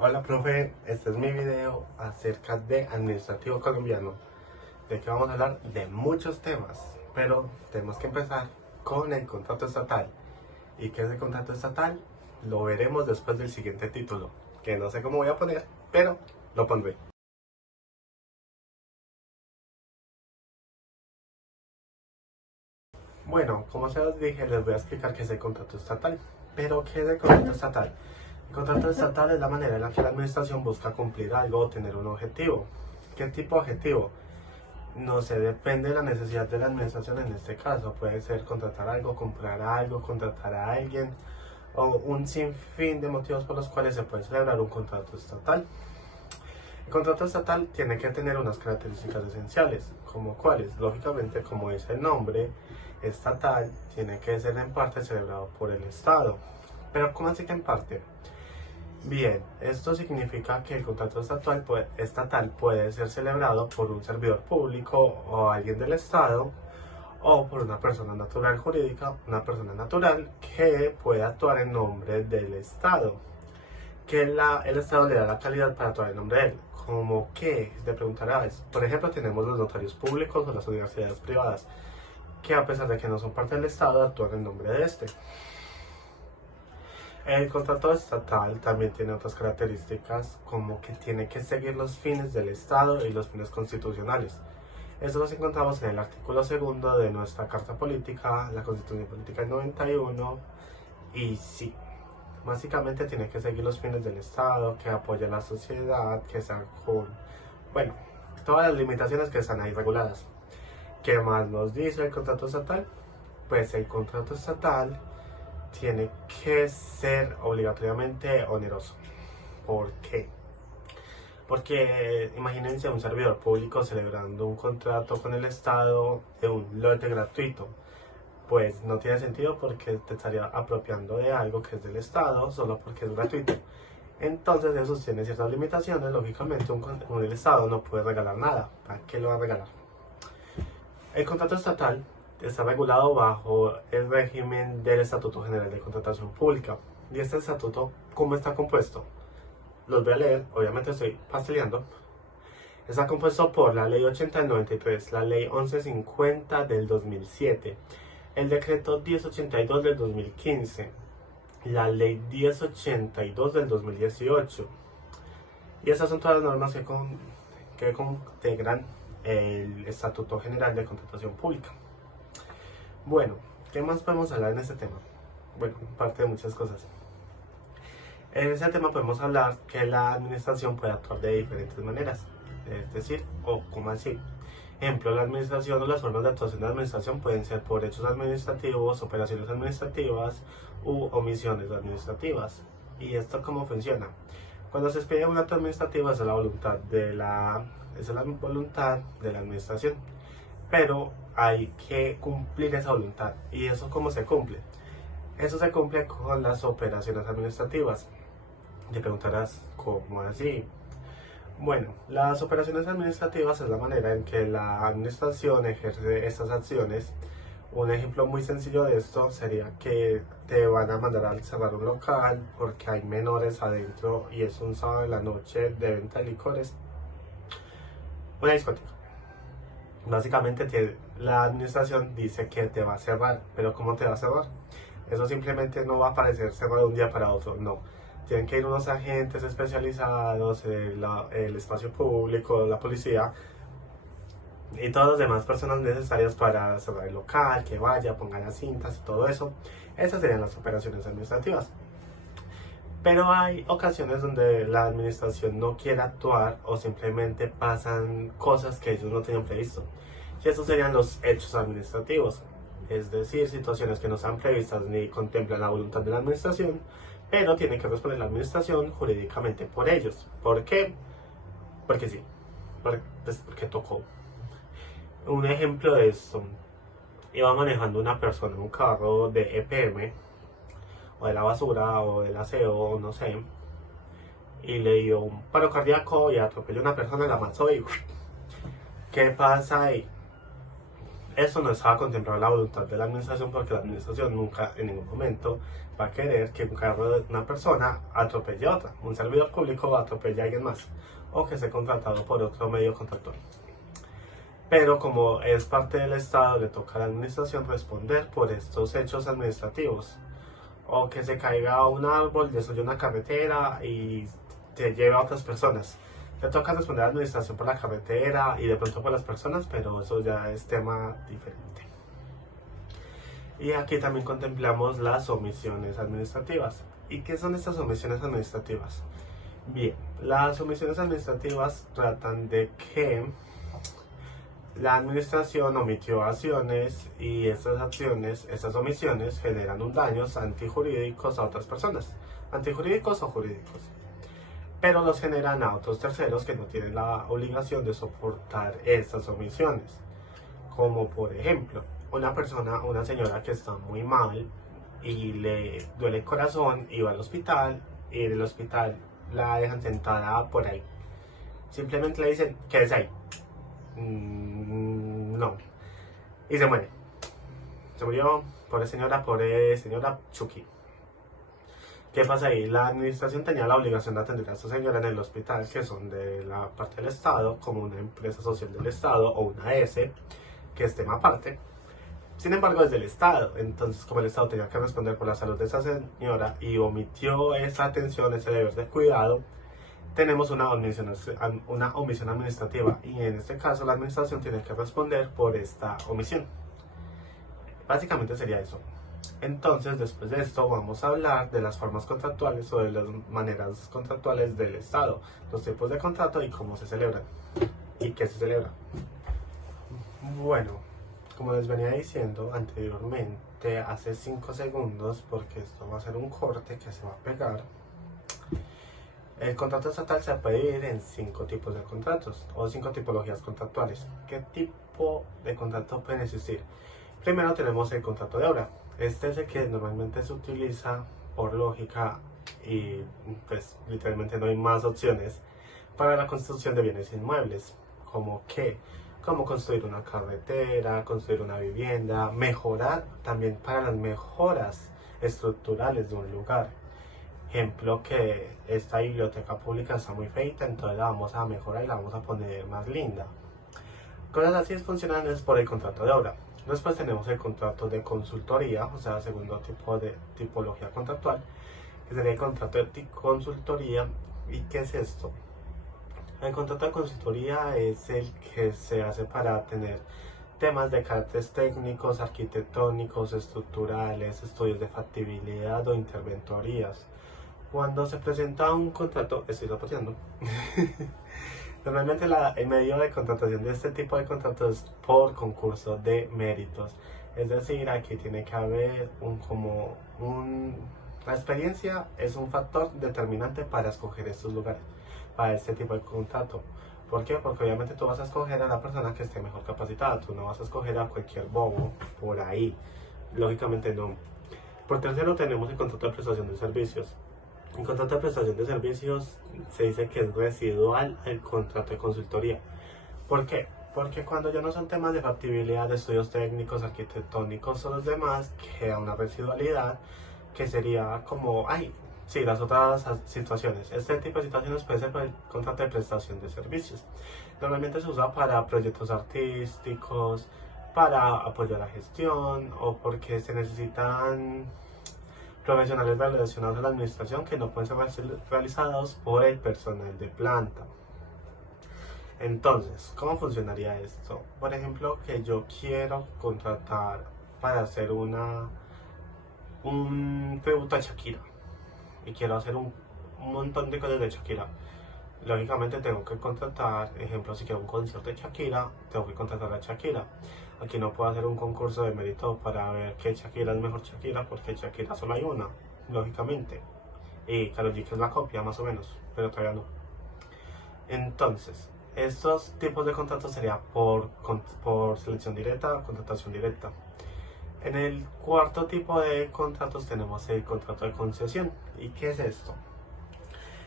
Hola profe, este es mi video acerca de administrativo colombiano. De que vamos a hablar de muchos temas, pero tenemos que empezar con el contrato estatal. ¿Y qué es el contrato estatal? Lo veremos después del siguiente título, que no sé cómo voy a poner, pero lo pondré. Bueno, como se los dije, les voy a explicar qué es el contrato estatal. Pero ¿qué es el contrato estatal? El contrato estatal es la manera en la que la administración busca cumplir algo o tener un objetivo. ¿Qué tipo de objetivo? No sé, depende de la necesidad de la administración en este caso. Puede ser contratar algo, comprar algo, contratar a alguien o un sinfín de motivos por los cuales se puede celebrar un contrato estatal. El contrato estatal tiene que tener unas características esenciales, como cuáles. Lógicamente, como dice el nombre, estatal tiene que ser en parte celebrado por el Estado. Pero ¿cómo así que en parte? Bien, esto significa que el contrato estatal puede ser celebrado por un servidor público o alguien del Estado o por una persona natural jurídica, una persona natural que puede actuar en nombre del Estado, que el Estado le da la calidad para actuar en nombre de él. ¿Cómo qué? Te preguntarás. Por ejemplo, tenemos los notarios públicos o las universidades privadas, que a pesar de que no son parte del Estado, actúan en nombre de este. El contrato estatal también tiene otras características, como que tiene que seguir los fines del Estado y los fines constitucionales. Eso los encontramos en el artículo 2 de nuestra Carta Política, la Constitución Política del 91, y sí, básicamente tiene que seguir los fines del Estado, que apoye a la sociedad, que sea bueno, todas las limitaciones que están ahí reguladas. ¿Qué más nos dice el contrato estatal? Pues el contrato estatal tiene que ser obligatoriamente oneroso. ¿Por qué? Porque imagínense un servidor público celebrando un contrato con el Estado de un lote gratuito. Pues no tiene sentido porque te estaría apropiando de algo que es del Estado solo porque es gratuito. Entonces eso tiene ciertas limitaciones. Lógicamente el Estado no puede regalar nada. ¿Para qué lo va a regalar? El contrato estatal está regulado bajo el régimen del Estatuto General de Contratación Pública. ¿Y este estatuto cómo está compuesto? Los voy a leer, obviamente estoy pasteleando. Está compuesto por la Ley 80 del 93, la Ley 1150 del 2007, el Decreto 1082 del 2015, la Ley 1082 del 2018. Y esas son todas las normas que integran el Estatuto General de Contratación Pública. Bueno, ¿qué más podemos hablar en este tema? Bueno, parte de muchas cosas. En este tema podemos hablar que la administración puede actuar de diferentes maneras, es decir, o como así. Ejemplo, la administración o las formas de actuación de la administración pueden ser por hechos administrativos, operaciones administrativas u omisiones administrativas. ¿Y esto cómo funciona? Cuando se expide un acto administrativo, esa es la voluntad de la administración, pero hay que cumplir esa voluntad. ¿Y eso cómo se cumple? Eso se cumple con las operaciones administrativas. Te preguntarás, ¿cómo así? Bueno, las operaciones administrativas es la manera en que la administración ejerce estas acciones. Un ejemplo muy sencillo de esto sería que te van a mandar a cerrar un local porque hay menores adentro y es un sábado de la noche de venta de licores. Una discoteca. Básicamente la administración dice que te va a cerrar, pero ¿cómo te va a cerrar? Eso simplemente no va a aparecer cerrado de un día para otro, no. Tienen que ir unos agentes especializados, el espacio público, la policía y todas las demás personas necesarias para cerrar el local, que vaya, ponga las cintas y todo eso. Esas serían las operaciones administrativas. Pero hay ocasiones donde la administración no quiere actuar o simplemente pasan cosas que ellos no tenían previsto. Y esos serían los hechos administrativos. Es decir, situaciones que no están previstas ni contemplan la voluntad de la administración, pero tiene que responder la administración jurídicamente por ellos. ¿Por qué? Porque sí, porque tocó. Un ejemplo de esto, iba manejando una persona un carro de EPM, o de la basura, o del aseo, no sé, y le dio un paro cardíaco y atropelló a una persona, la mató y ¿qué pasa ahí? Eso no estaba contemplado en la voluntad de la administración, porque la administración nunca en ningún momento va a querer que un carro de una persona atropelle a otra, un servidor público atropelle a alguien más, o que esté contratado por otro medio contractual. Pero como es parte del Estado, le toca a la administración responder por estos hechos administrativos. O que se caiga un árbol, destruya una carretera y se lleve a otras personas. Le toca responder a la administración por la carretera y de pronto por las personas, pero eso ya es tema diferente. Y aquí también contemplamos las omisiones administrativas. ¿Y qué son estas omisiones administrativas? Bien, las omisiones administrativas tratan de que la administración omitió acciones y estas omisiones generan un daños antijurídicos a otras personas, antijurídicos o jurídicos, pero los generan a otros terceros que no tienen la obligación de soportar estas omisiones, como por ejemplo, una señora que está muy mal y le duele el corazón y va al hospital y en el hospital la dejan sentada por ahí, simplemente le dicen, quédese ahí. No. Y se muere. Se murió, pobre señora Chucky. ¿Qué pasa ahí? La administración tenía la obligación de atender a esta señora en el hospital, que son de la parte del Estado, como una empresa social del Estado o una S, que es tema aparte. Sin embargo, es del Estado. Entonces, como el Estado tenía que responder por la salud de esa señora y omitió esa atención, ese deber de cuidado, tenemos una omisión administrativa, y en este caso la administración tiene que responder por esta omisión. Básicamente sería eso. Entonces, después de esto vamos a hablar de las formas contractuales o de las maneras contractuales del Estado, los tipos de contrato y cómo se celebran y qué se celebra. Bueno, como les venía diciendo anteriormente, hace 5 segundos, porque esto va a ser un corte que se va a pegar. El contrato estatal se puede dividir en 5 tipos de contratos o 5 tipologías contractuales. ¿Qué tipo de contrato pueden existir? Primero tenemos el contrato de obra. Este es el que normalmente se utiliza por lógica y pues literalmente no hay más opciones para la construcción de bienes inmuebles. Como construir una carretera, construir una vivienda, mejorar también para las mejoras estructurales de un lugar. Ejemplo, que esta biblioteca pública está muy feita, entonces la vamos a mejorar y la vamos a poner más linda. Cosas así funcionan es por el contrato de obra. Después tenemos el contrato de consultoría, o sea, segundo tipo de tipología contractual, que sería el contrato de consultoría. ¿Y qué es esto? El contrato de consultoría es el que se hace para tener temas de caracteres técnicos, arquitectónicos, estructurales, estudios de factibilidad o interventorías. Cuando se presenta un contrato, estoy zapateando. Normalmente el medio de contratación de este tipo de contratos es por concurso de méritos. Es decir, aquí tiene que haber la experiencia es un factor determinante para escoger estos lugares, para este tipo de contrato. ¿Por qué? Porque obviamente tú vas a escoger a la persona que esté mejor capacitada, tú no vas a escoger a cualquier bobo por ahí. Lógicamente no. Por tercero tenemos el contrato de prestación de servicios. El contrato de prestación de servicios se dice que es residual al contrato de consultoría. ¿Por qué? Porque cuando ya no son temas de factibilidad, de estudios técnicos, arquitectónicos o los demás, queda una residualidad que sería como, sí, las otras situaciones. Este tipo de situaciones puede ser por el contrato de prestación de servicios. Normalmente se usa para proyectos artísticos, para apoyar la gestión o porque se necesitan profesionales relacionados a la administración que no pueden ser realizados por el personal de planta. Entonces, ¿cómo funcionaría esto? Por ejemplo, que yo quiero contratar para hacer un tributo a Shakira y quiero hacer un montón de cosas de Shakira. Lógicamente tengo que contratar, ejemplo, si quiero un concierto de Shakira, tengo que contratar a Shakira. Aquí no puedo hacer un concurso de mérito para ver qué Shakira es mejor Shakira, porque Shakira solo hay una, lógicamente. Y Karol G, que es la copia más o menos, pero todavía no. Entonces, estos tipos de contratos serían por selección directa o contratación directa. En el cuarto tipo de contratos tenemos el contrato de concesión. ¿Y qué es esto?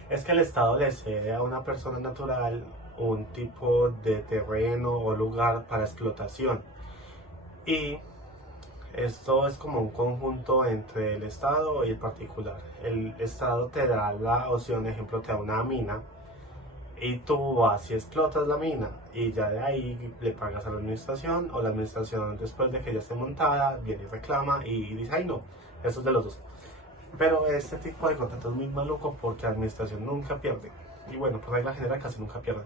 Es que el Estado le cede a una persona natural un tipo de terreno o lugar para explotación. Y esto es como un conjunto entre el Estado y el particular. El Estado te da la opción, ejemplo, te da una mina y tú vas y explotas la mina y ya de ahí le pagas a la administración, o la administración, después de que ya esté montada, viene y reclama y dice, ay no, eso es de los dos. Pero este tipo de contrato es muy maluco porque la administración nunca pierde. Y bueno, por regla general casi nunca pierde.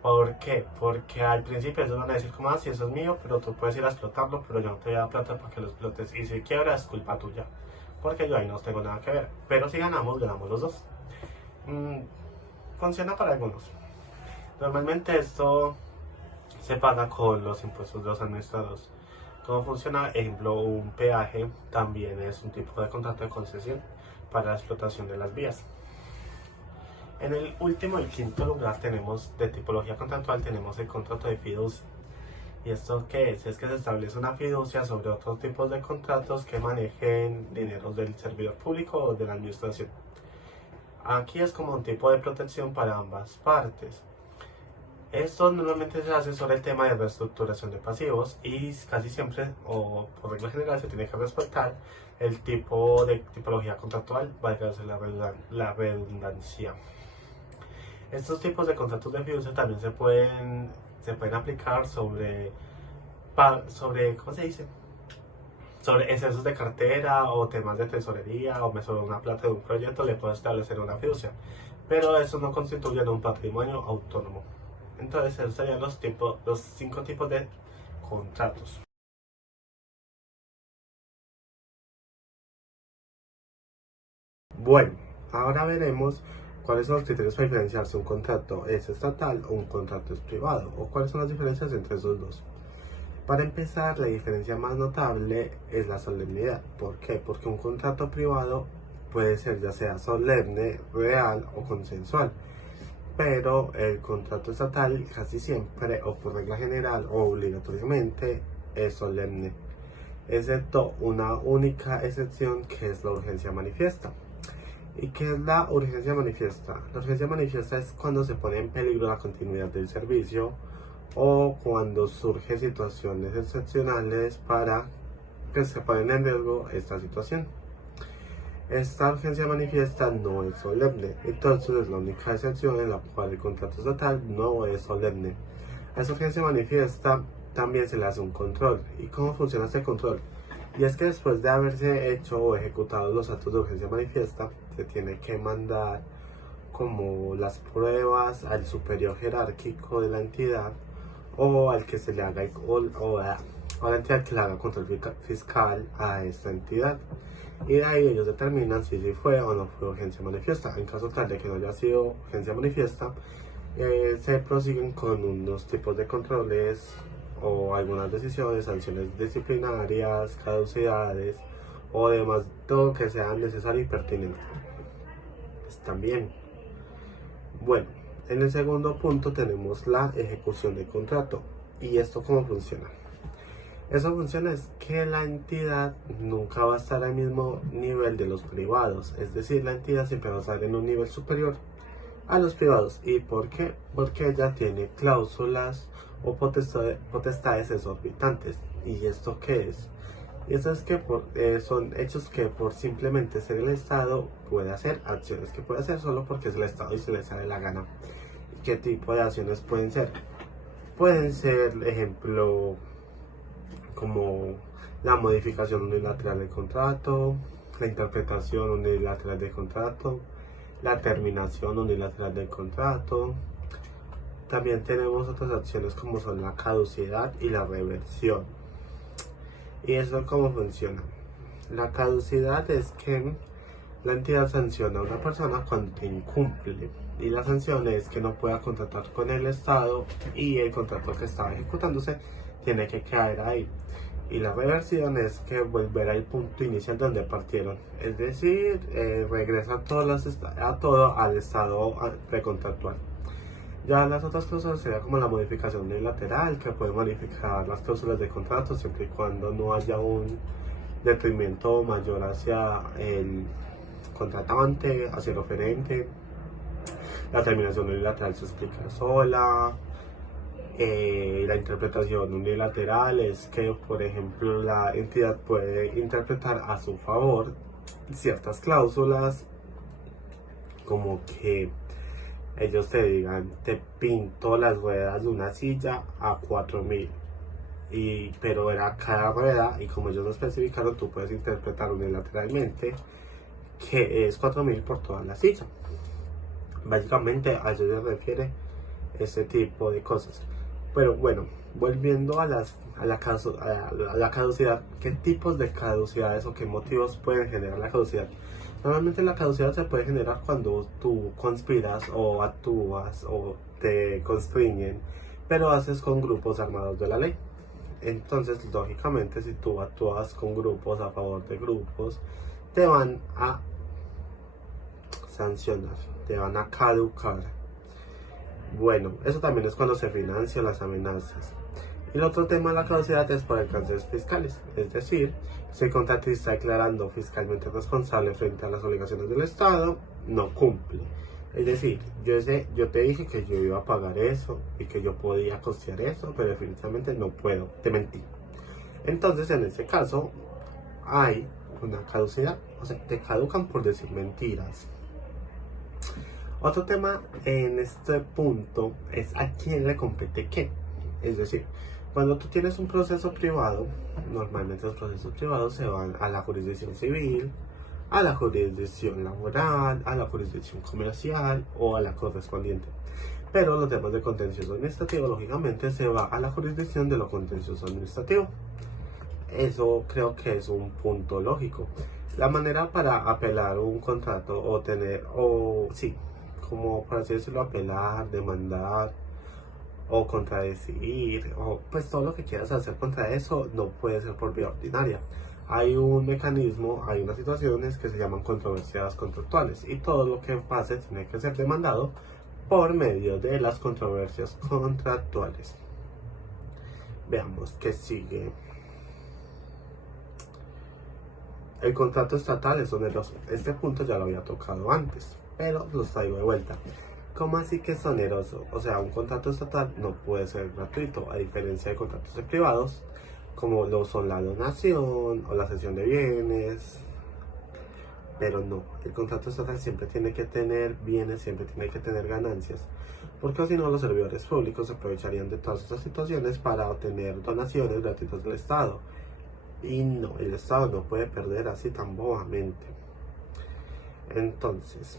¿Por qué? Porque al principio ellos van a decir como, ah, sí, eso es mío, pero tú puedes ir a explotarlo, pero yo no te voy a dar plata para que lo explotes. Y si quiebra es culpa tuya, porque yo ahí no tengo nada que ver. Pero si ganamos, ganamos los dos. Mm, funciona para algunos. Normalmente esto se paga con los impuestos de los administradores. ¿Cómo funciona? Ejemplo, un peaje también es un tipo de contrato de concesión para la explotación de las vías. En el último y quinto lugar tenemos de tipología contractual, tenemos el contrato de fiducia. ¿Y esto qué es? Es que se establece una fiducia sobre otros tipos de contratos que manejen dineros del servidor público o de la administración. Aquí es como un tipo de protección para ambas partes. Esto normalmente se hace sobre el tema de reestructuración de pasivos y casi siempre, o por regla general, se tiene que respetar el tipo de tipología contractual, valga la redundancia. Estos tipos de contratos de fiducia también se pueden aplicar sobre, ¿cómo se dice? Sobre excesos de cartera o temas de tesorería, o me sobró una plata de un proyecto, le puedo establecer una fiducia. Pero eso no constituye un patrimonio autónomo. Entonces, esos serían los 5 tipos de contratos. Bueno, ahora veremos cuáles son los criterios para diferenciar si un contrato es estatal o un contrato es privado, o cuáles son las diferencias entre esos dos. Para empezar, la diferencia más notable es la solemnidad. ¿Por qué? Porque un contrato privado puede ser ya sea solemne, real o consensual, pero el contrato estatal casi siempre, o por regla general o obligatoriamente, es solemne, excepto una única excepción, que es la urgencia manifiesta. ¿Y qué es la urgencia manifiesta? La urgencia manifiesta es cuando se pone en peligro la continuidad del servicio o cuando surgen situaciones excepcionales para que se ponen en riesgo esta situación. Esta urgencia manifiesta no es solemne, entonces es la única excepción en la cual el contrato estatal no es solemne. A esa urgencia manifiesta también se le hace un control. ¿Y cómo funciona este control? Y es que después de haberse hecho o ejecutado los actos de urgencia manifiesta, se tiene que mandar como las pruebas al superior jerárquico de la entidad, o al que se le haga o a la entidad que le haga control fiscal a esta entidad. Y de ahí ellos determinan si fue o no fue urgencia manifiesta. En caso tal de que no haya sido urgencia manifiesta, se prosiguen con unos tipos de controles o algunas decisiones, sanciones disciplinarias, caducidades o demás, todo que sea necesario y pertinente. Pues también. Bueno, en el segundo punto tenemos la ejecución del contrato. ¿Y esto cómo funciona? Eso funciona es que la entidad nunca va a estar al mismo nivel de los privados, es decir, la entidad siempre va a estar en un nivel superior a los privados. ¿Y por qué? Porque ella tiene cláusulas o potestades exorbitantes. ¿Y esto qué es? Y eso es que son hechos que por simplemente ser el Estado puede hacer, acciones que puede hacer solo porque es el Estado y se le sale la gana. ¿Qué tipo de acciones pueden ser? Pueden ser, ejemplo, como la modificación unilateral del contrato, la interpretación unilateral del contrato, la terminación unilateral del contrato. También tenemos otras acciones como son la caducidad y la reversión. ¿Y eso cómo funciona? La caducidad es que la entidad sanciona a una persona cuando incumple, y la sanción es que no pueda contratar con el Estado y el contrato que estaba ejecutándose tiene que caer ahí. Y la reversión es que volver al punto inicial donde partieron, es decir, regresa a todo al estado precontractual. Ya las otras cláusulas sería como la modificación unilateral, que puede modificar las cláusulas de contrato siempre y cuando no haya un detrimento mayor hacia el contratante, hacia el oferente. La terminación unilateral se explica sola. La interpretación unilateral es que, por ejemplo, la entidad puede interpretar a su favor ciertas cláusulas, como que ellos te digan, te pinto las ruedas de una silla a 4.000, pero era cada rueda, y como ellos lo especificaron, tú puedes interpretar unilateralmente que es 4.000 por toda la silla. Básicamente a eso se refiere ese tipo de cosas. Pero bueno, volviendo a la caducidad, ¿qué tipos de caducidades o qué motivos pueden generar la caducidad? Normalmente la caducidad se puede generar cuando tú conspiras o actúas o te constriñen, pero haces con grupos armados de la ley. Entonces, lógicamente, si tú actúas con grupos a favor de grupos, te van a sancionar, te van a caducar. Bueno, eso también es cuando se financian las amenazas. Y el otro tema de la caducidad es por alcances fiscales, es decir, si el contratista está declarando fiscalmente responsable frente a las obligaciones del Estado, no cumple. Es decir, yo te dije que yo iba a pagar eso y que yo podía costear eso, pero definitivamente no puedo, te mentí. Entonces, en ese caso, hay una caducidad, o sea, te caducan por decir mentiras. Otro tema en este punto es a quién le compete qué. Es decir, cuando tú tienes un proceso privado, normalmente los procesos privados se van a la jurisdicción civil, a la jurisdicción laboral, a la jurisdicción comercial o a la correspondiente. Pero los temas de contencioso administrativo, lógicamente, se va a la jurisdicción de lo contencioso administrativo. Eso creo que es un punto lógico. La manera para apelar un contrato como por así decirlo, apelar, demandar o contradecir, o pues todo lo que quieras hacer contra eso, no puede ser por vía ordinaria. Hay un mecanismo, hay unas situaciones que se llaman controversias contractuales, y todo lo que pase tiene que ser demandado por medio de las controversias contractuales. Veamos qué sigue. El contrato estatal es oneroso. Este punto ya lo había tocado antes, pero los traigo de vuelta. ¿Cómo así que es oneroso? O sea, un contrato estatal no puede ser gratuito, a diferencia de contratos privados, como lo son la donación o la cesión de bienes. Pero no, el contrato estatal siempre tiene que tener bienes, siempre tiene que tener ganancias, porque si no los servidores públicos se aprovecharían de todas estas situaciones para obtener donaciones gratuitas del Estado. Y no, el Estado no puede perder así tan bobamente. Entonces,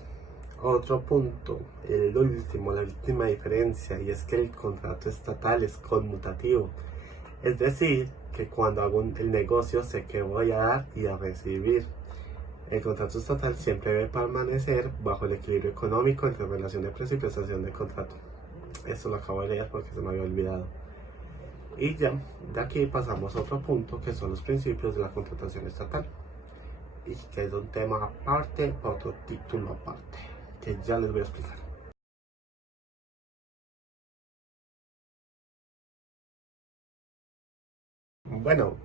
otro punto, la última diferencia, y es que el contrato estatal es conmutativo. Es decir, que cuando hago el negocio sé que voy a dar y a recibir. El contrato estatal siempre debe permanecer bajo el equilibrio económico entre relación de precio y prestación de contrato. Esto lo acabo de leer porque se me había olvidado. Y ya, de aquí pasamos a otro punto, que son los principios de la contratación estatal, y que es un tema aparte, otro título aparte, que ya les voy a explicar. Bueno,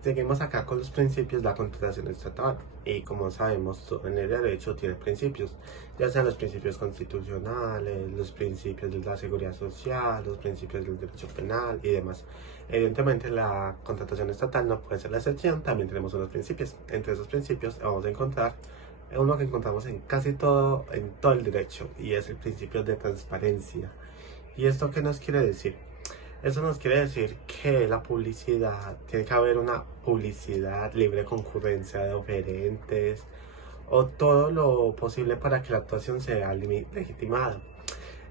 seguimos acá con los principios de la contratación estatal, y como sabemos, todo en el derecho tiene principios, ya sean los principios constitucionales, los principios de la seguridad social, los principios del derecho penal y demás. Evidentemente la contratación estatal no puede ser la excepción, también tenemos unos principios. Entre esos principios vamos a encontrar uno que encontramos en en todo el derecho, y es el principio de transparencia. ¿Y esto qué nos quiere decir? Eso nos quiere decir que la publicidad, tiene que haber una publicidad, libre concurrencia de oferentes, o todo lo posible para que la actuación sea legitimada.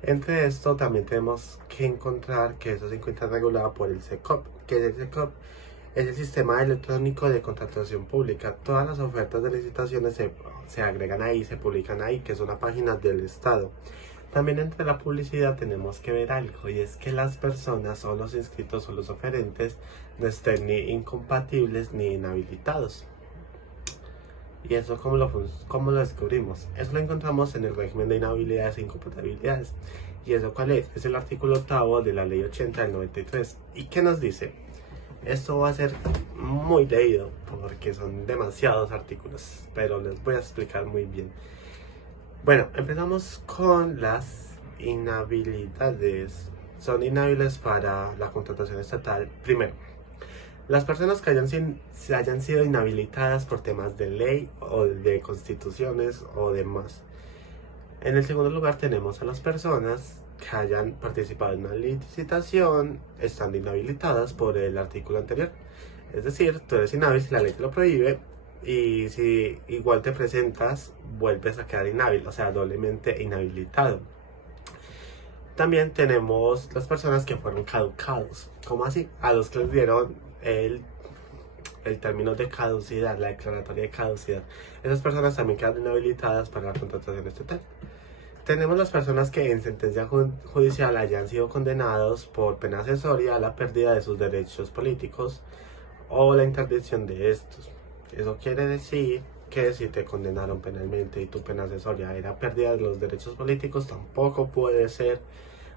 Entre esto también tenemos que encontrar que eso se encuentra regulado por el SECOP, que el SECOP es el sistema electrónico de contratación pública. Todas las ofertas de licitaciones se agregan ahí, se publican ahí, que es una página del Estado. También entre la publicidad tenemos que ver algo, y es que las personas o los inscritos o los oferentes no estén ni incompatibles ni inhabilitados. ¿Y eso cómo lo descubrimos? Eso lo encontramos en el régimen de inhabilidades e incompatibilidades. ¿Y eso cuál es? Es el artículo 8 de la ley 80 del 93. ¿Y qué nos dice? Esto va a ser muy leído porque son demasiados artículos, pero les voy a explicar muy bien. Bueno, empezamos con las inhabilidades. son inhábiles para la contratación estatal. Primero, las personas que hayan sido inhabilitadas por temas de ley o de constituciones o demás. En el segundo lugar tenemos a las personas que hayan participado en una licitación estando inhabilitadas por el artículo anterior. Es decir, tú eres inhábil si la ley te lo prohíbe, y si igual te presentas vuelves a quedar inhábil, o sea, doblemente inhabilitado. También tenemos las personas que fueron caducados. ¿Cómo así? A los que les dieron el término de caducidad, la declaratoria de caducidad. Esas personas también quedan inhabilitadas para la contratación estatal. Tenemos las personas que en sentencia judicial hayan sido condenados por pena accesoria a la pérdida de sus derechos políticos o la interdicción de estos. Eso quiere decir que si te condenaron penalmente y tu pena accesoria era pérdida de los derechos políticos, tampoco puede ser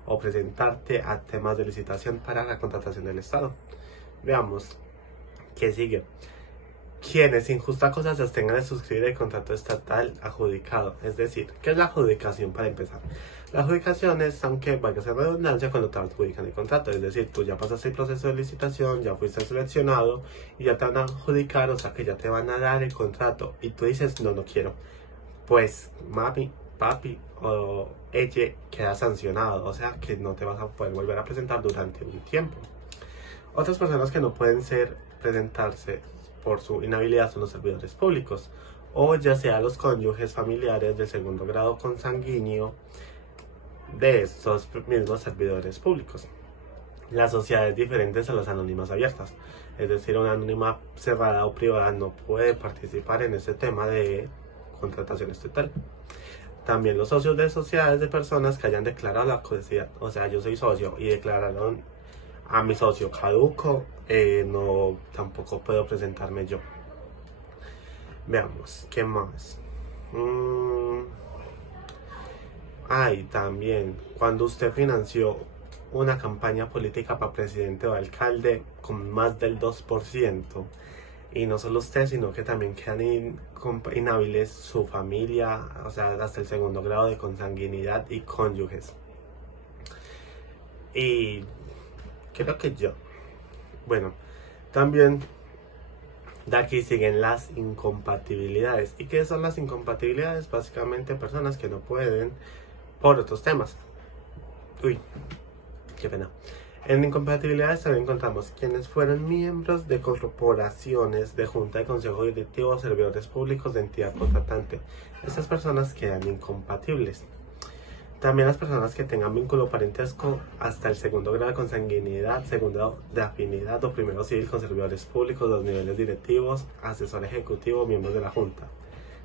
o presentarte a temas de licitación para la contratación del Estado. Veamos qué sigue. Quienes sin justa cosa se abstengan de suscribir el contrato estatal adjudicado. Es decir, ¿qué es la adjudicación para empezar? La adjudicación es, aunque valga a ser redundancia, cuando te adjudican el contrato. Es decir, tú ya pasaste el proceso de licitación, ya fuiste seleccionado y ya te van a adjudicar, o sea que ya te van a dar el contrato. Y tú dices, no quiero. Pues, mami, papi o ella queda sancionado, o sea que no te vas a poder volver a presentar durante un tiempo. Otras personas que no pueden presentarse por su inhabilidad son los servidores públicos, o ya sea los cónyuges familiares del segundo grado consanguíneo de estos mismos servidores públicos. Las sociedades diferentes a las anónimas abiertas, es decir, una anónima cerrada o privada no puede participar en este tema de contratación estatal. También los socios de sociedades de personas que hayan declarado la caducidad, o sea, yo soy socio y declararon a mi socio caduco, no, tampoco puedo presentarme yo. Veamos, ¿qué más? También, cuando usted financió una campaña política para presidente o alcalde con más del 2%, y no solo usted, sino que también quedan inhábiles su familia, o sea, hasta el segundo grado de consanguinidad y cónyuges. Y creo que yo. Bueno, también de aquí siguen las incompatibilidades. ¿Y qué son las incompatibilidades? Básicamente personas que no pueden por otros temas. Uy, qué pena. En incompatibilidades también encontramos quienes fueron miembros de corporaciones, de junta de consejo directivo, servidores públicos de entidad contratante. Estas personas quedan incompatibles. También las personas que tengan vínculo parentesco hasta el segundo grado de consanguinidad, segundo de afinidad o primero civil con servidores públicos, los niveles directivos, asesor ejecutivo, miembros de la junta.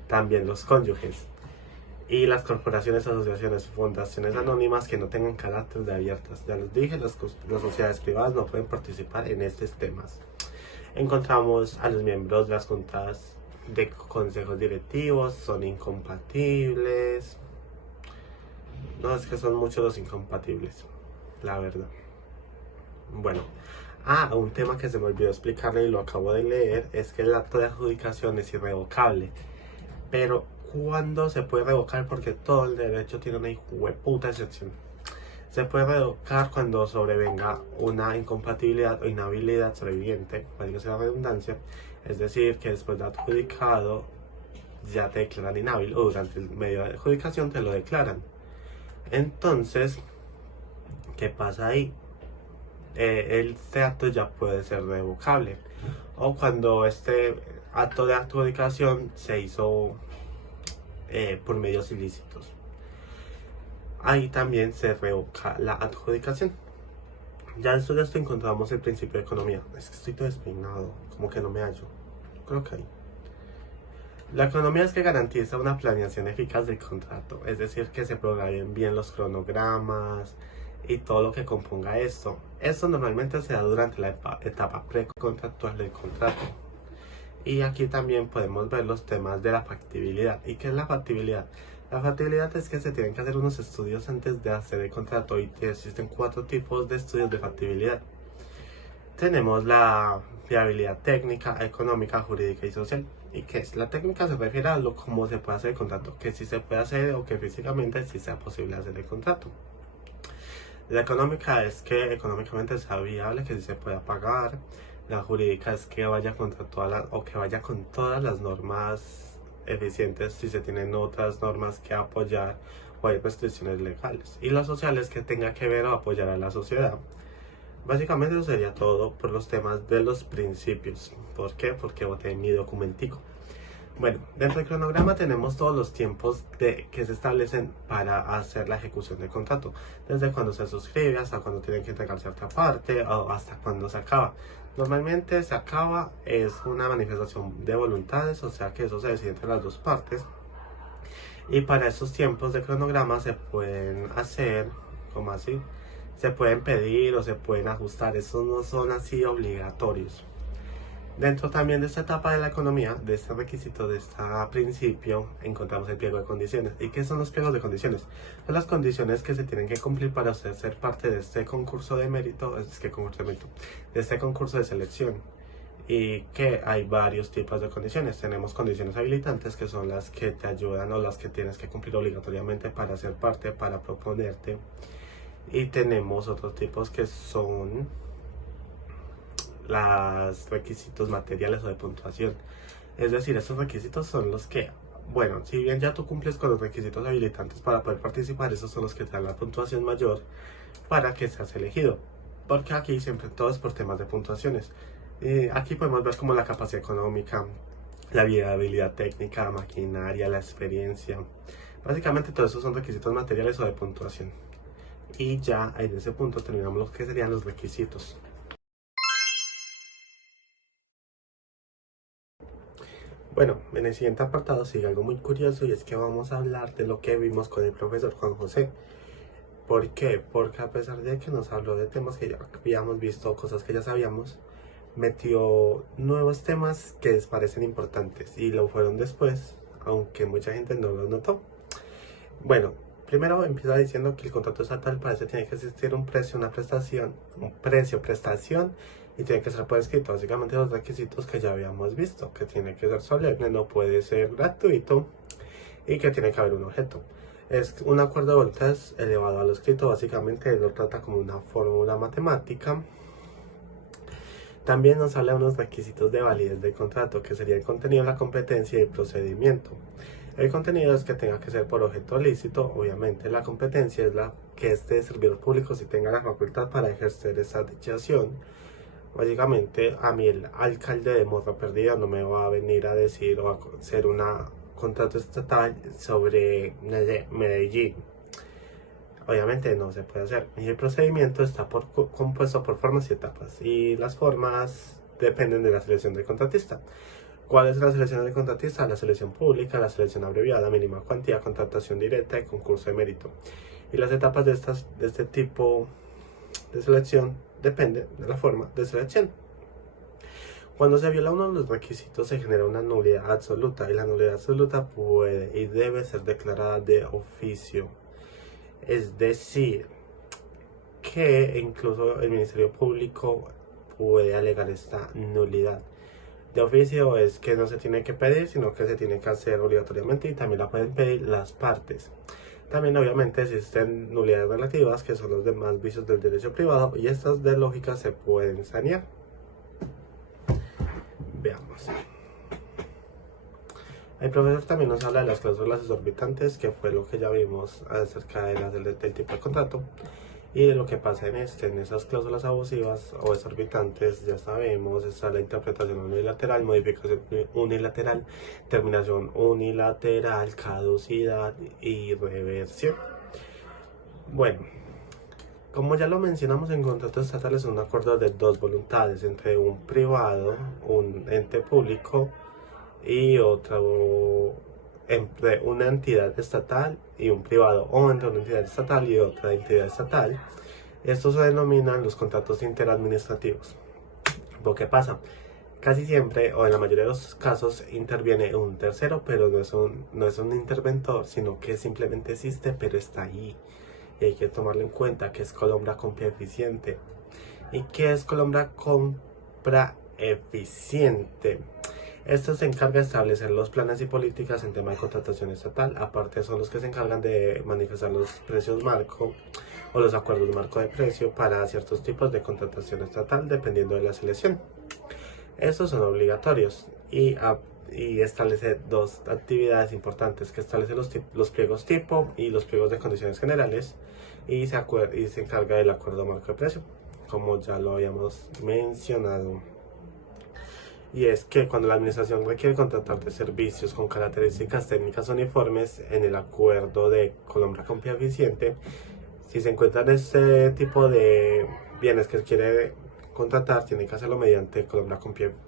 También los cónyuges. Y las corporaciones, asociaciones, fundaciones anónimas que no tengan carácter de abiertas. Ya les dije, las sociedades privadas no pueden participar en estos temas. Encontramos a los miembros de las juntas de consejos directivos, son incompatibles. No, es que son muchos los incompatibles, la verdad. Bueno, un tema que se me olvidó explicarle y lo acabo de leer es que el acto de adjudicación es irrevocable. Pero ¿cuándo se puede revocar? Porque todo el derecho tiene una hijueputa excepción. Se puede revocar cuando sobrevenga una incompatibilidad o inhabilidad sobreviviente, para que sea redundancia. Es decir, que después de adjudicado ya te declaran inhábil o durante el medio de adjudicación te lo declaran. Entonces, ¿qué pasa ahí? Este acto ya puede ser revocable. O cuando este acto de adjudicación se hizo por medios ilícitos. Ahí también se revoca la adjudicación. Ya después de esto encontramos el principio de economía. Es que estoy todo despeinado, como que no me hallo. Creo que ahí. La economía es que garantiza una planeación eficaz del contrato, es decir, que se programen bien los cronogramas y todo lo que componga esto. Esto normalmente se da durante la etapa precontractual del contrato. Y aquí también podemos ver los temas de la factibilidad. ¿Y qué es la factibilidad? La factibilidad es que se tienen que hacer unos estudios antes de hacer el contrato y existen 4 tipos de estudios de factibilidad. Tenemos la viabilidad técnica, económica, jurídica y social. ¿Y qué es? La técnica se refiere a cómo se puede hacer el contrato, que si se puede hacer o que físicamente sí sea posible hacer el contrato. La económica es que económicamente sea viable, que sí se pueda pagar. La jurídica es que vaya contra todas las, o que vaya con todas las normas eficientes si se tienen otras normas que apoyar o hay restricciones legales. Y la social es que tenga que ver o apoyar a la sociedad. Básicamente eso sería todo por los temas de los principios. ¿Por qué? Porque boté mi documentico. Bueno, dentro del cronograma tenemos todos los tiempos que se establecen para hacer la ejecución del contrato. Desde cuando se suscribe hasta cuando tienen que entregar cierta parte o hasta cuando se acaba. Normalmente se acaba, es una manifestación de voluntades, o sea que eso se decide entre las dos partes. Y para esos tiempos de cronograma se pueden hacer, como así, se pueden pedir o se pueden ajustar, esos no son así obligatorios. Dentro también de esta etapa de la economía, de este requisito, de este principio, encontramos el pliego de condiciones. ¿Y qué son los pliegos de condiciones? Son las condiciones que se tienen que cumplir para usted ser parte de este concurso de mérito, de este concurso de selección. Y que hay varios tipos de condiciones. Tenemos condiciones habilitantes, que son las que te ayudan o las que tienes que cumplir obligatoriamente para ser parte, para proponerte. Y tenemos otros tipos que son los requisitos materiales o de puntuación. Es decir, estos requisitos son los que, bueno, si bien ya tú cumples con los requisitos habilitantes para poder participar, esos son los que te dan la puntuación mayor para que seas elegido. Porque aquí siempre todo es por temas de puntuaciones. Aquí podemos ver como la capacidad económica, la viabilidad técnica, maquinaria, la experiencia. Básicamente todos esos son requisitos materiales o de puntuación. Y ya en ese punto terminamos lo que serían los requisitos. Bueno, en el siguiente apartado sigue algo muy curioso y es que vamos a hablar de lo que vimos con el profesor Juan José. ¿Por qué? Porque a pesar de que nos habló de temas que ya habíamos visto, cosas que ya sabíamos, metió nuevos temas que les parecen importantes y lo fueron después, aunque mucha gente no lo notó. Bueno, primero empieza diciendo que el contrato estatal parece que tiene que existir un precio, una prestación, un precio, prestación, y tiene que ser por escrito. Básicamente los requisitos que ya habíamos visto, que tiene que ser solemne, no puede ser gratuito y que tiene que haber un objeto. Es un acuerdo de voluntades elevado a lo escrito, básicamente lo trata como una fórmula matemática. También nos habla de unos requisitos de validez del contrato, que sería el contenido, la competencia y el procedimiento. El contenido es que tenga que ser por objeto lícito, obviamente. La competencia es la que este servidor público si tenga la facultad para ejercer esa dichación. Básicamente, a mí el alcalde de Morro Perdida no me va a venir a decir o a hacer un contrato estatal sobre Medellín. Obviamente no se puede hacer. Y el procedimiento está compuesto por formas y etapas. Y las formas dependen de la selección del contratista. ¿Cuál es la selección del contratista? La selección pública, la selección abreviada, mínima cuantía, contratación directa y concurso de mérito. Y las etapas de este tipo de selección dependen de la forma de selección. Cuando se viola uno de los requisitos se genera una nulidad absoluta y la nulidad absoluta puede y debe ser declarada de oficio. Es decir, que incluso el Ministerio Público puede alegar esta nulidad. De oficio es que no se tiene que pedir, sino que se tiene que hacer obligatoriamente y también la pueden pedir las partes. También obviamente existen nulidades relativas, que son los demás vicios del derecho privado, y estas de lógica se pueden sanear. Veamos. El profesor también nos habla de las cláusulas exorbitantes, que fue lo que ya vimos acerca del tipo de contrato. Y de lo que pasa en esas cláusulas abusivas o exorbitantes, ya sabemos, está la interpretación unilateral, modificación unilateral, terminación unilateral, caducidad y reversión. Bueno, como ya lo mencionamos, en contratos estatales es un acuerdo de dos voluntades entre un privado, un ente público y otro, entre una entidad estatal y un privado, o entre una entidad estatal y otra entidad estatal. Estos se denominan los contratos interadministrativos. ¿Lo que pasa? Casi siempre, o en la mayoría de los casos, interviene un tercero, pero no es un interventor, sino que simplemente existe, pero está ahí. Y hay que tomarlo en cuenta, que es Colombra Compra Eficiente. ¿Y qué es Colombra Compra Eficiente? Esto se encarga de establecer los planes y políticas en tema de contratación estatal. Aparte son los que se encargan de manifestar los precios marco o los acuerdos marco de precio para ciertos tipos de contratación estatal dependiendo de la selección. Estos son obligatorios y establece dos actividades importantes que establece los pliegos tipo y los pliegos de condiciones generales y se encarga del acuerdo marco de precio, como ya lo habíamos mencionado. Y es que cuando la administración requiere contratar de servicios con características técnicas uniformes en el acuerdo de Colombia Compra Eficiente, si se encuentran este tipo de bienes que quiere contratar, tiene que hacerlo mediante Colombia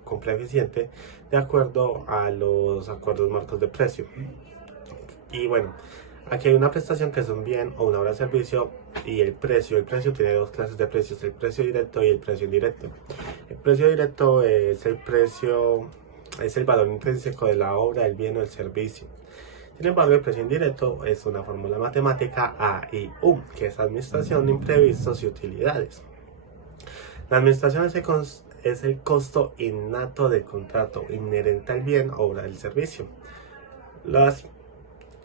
Compra Eficiente de acuerdo a los acuerdos marcos de precio. Y bueno, aquí hay una prestación que es un bien o una obra de servicio y el precio. El precio tiene dos clases de precios, el precio directo y el precio indirecto. El precio directo es es el valor intrínseco de la obra, el bien o el servicio. Sin embargo, el precio indirecto es una fórmula matemática A y U, que es administración de imprevistos y utilidades. La administración es el costo innato del contrato, inherente al bien, obra del servicio. Los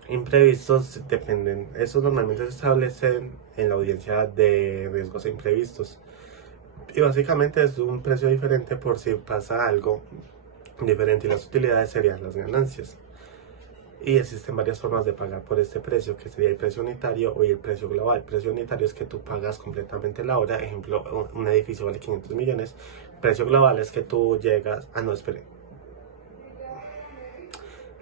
imprevistos dependen, estos normalmente se establecen en la audiencia de riesgos e imprevistos. Y básicamente es un precio diferente por si pasa algo diferente y las utilidades serían las ganancias. Y existen varias formas de pagar por este precio, que sería el precio unitario o el precio global. El precio unitario es que tú pagas completamente la obra, ejemplo, un edificio vale 500 millones. El precio global es que tú llegas, no, espere,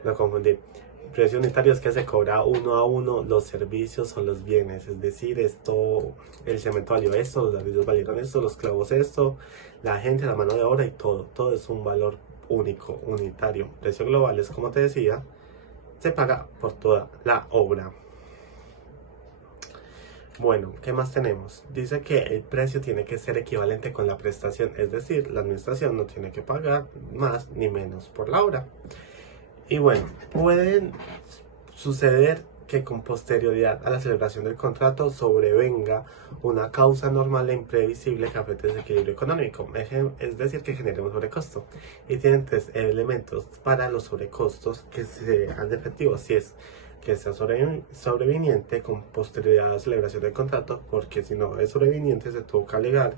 lo confundí. El precio unitario es que se cobra uno a uno los servicios o los bienes, es decir, el cemento valió esto, los ladrillos valieron esto, los clavos esto, la gente, la mano de obra y todo es un valor único, unitario. El precio global es, como te decía, se paga por toda la obra. Bueno, ¿qué más tenemos? Dice que el precio tiene que ser equivalente con la prestación, es decir, la administración no tiene que pagar más ni menos por la obra. Y bueno, pueden suceder que con posterioridad a la celebración del contrato sobrevenga una causa normal e imprevisible que afecte el equilibrio económico, es decir, que genere un sobrecosto. Y tienen tres elementos para los sobrecostos que sean efectivos, si es que sea sobreviniente con posterioridad a la celebración del contrato, porque si no es sobreviniente se toca alegar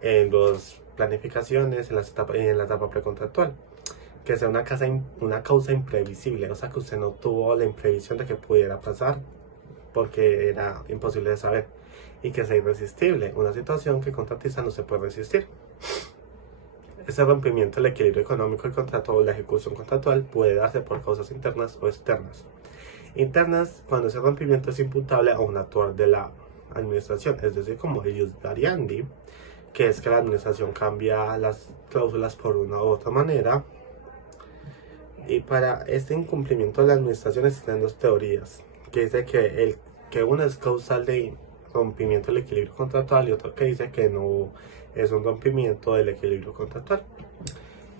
en las planificaciones, en la etapa precontractual. Que sea una causa imprevisible, o sea que usted no tuvo la imprevisión de que pudiera pasar porque era imposible de saber, y que sea irresistible, una situación que el contratista no se puede resistir. Ese rompimiento del equilibrio económico del contrato o la ejecución contractual puede darse por causas internas o externas. Internas, cuando ese rompimiento es imputable a un actuar de la administración, es decir, como el ius variandi, que es que la administración cambia las cláusulas por una u otra manera. Y para este incumplimiento de la administración existen dos teorías, que dice que una es causal de rompimiento del equilibrio contractual y otra que dice que no es un rompimiento del equilibrio contractual.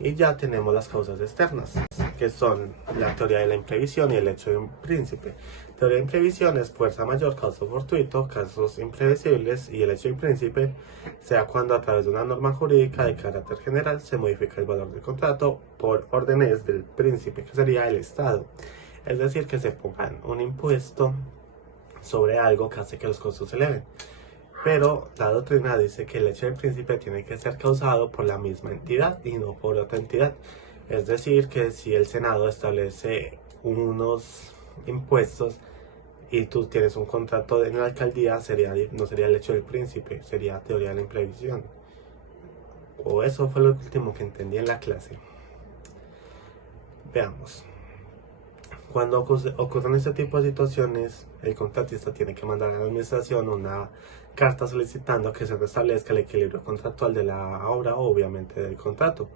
Y ya tenemos las causas externas, que son la teoría de la imprevisión y el hecho de un príncipe. Teoría de imprevisión es fuerza mayor, caso fortuito, casos imprevisibles, y el hecho de príncipe sea cuando a través de una norma jurídica de carácter general se modifica el valor del contrato por órdenes del príncipe, que sería el Estado. Es decir, que se pongan un impuesto sobre algo que hace que los costos se eleven. Pero la doctrina dice que el hecho del príncipe tiene que ser causado por la misma entidad y no por otra entidad. Es decir, que si el Senado establece unos impuestos y tú tienes un contrato en la alcaldía, no sería el hecho del príncipe, sería teoría de la imprevisión. O eso fue lo último que entendí en la clase. Veamos. Cuando ocurren este tipo de situaciones, el contratista tiene que mandar a la administración una carta solicitando que se restablezca el equilibrio contractual de la obra, obviamente del contrato.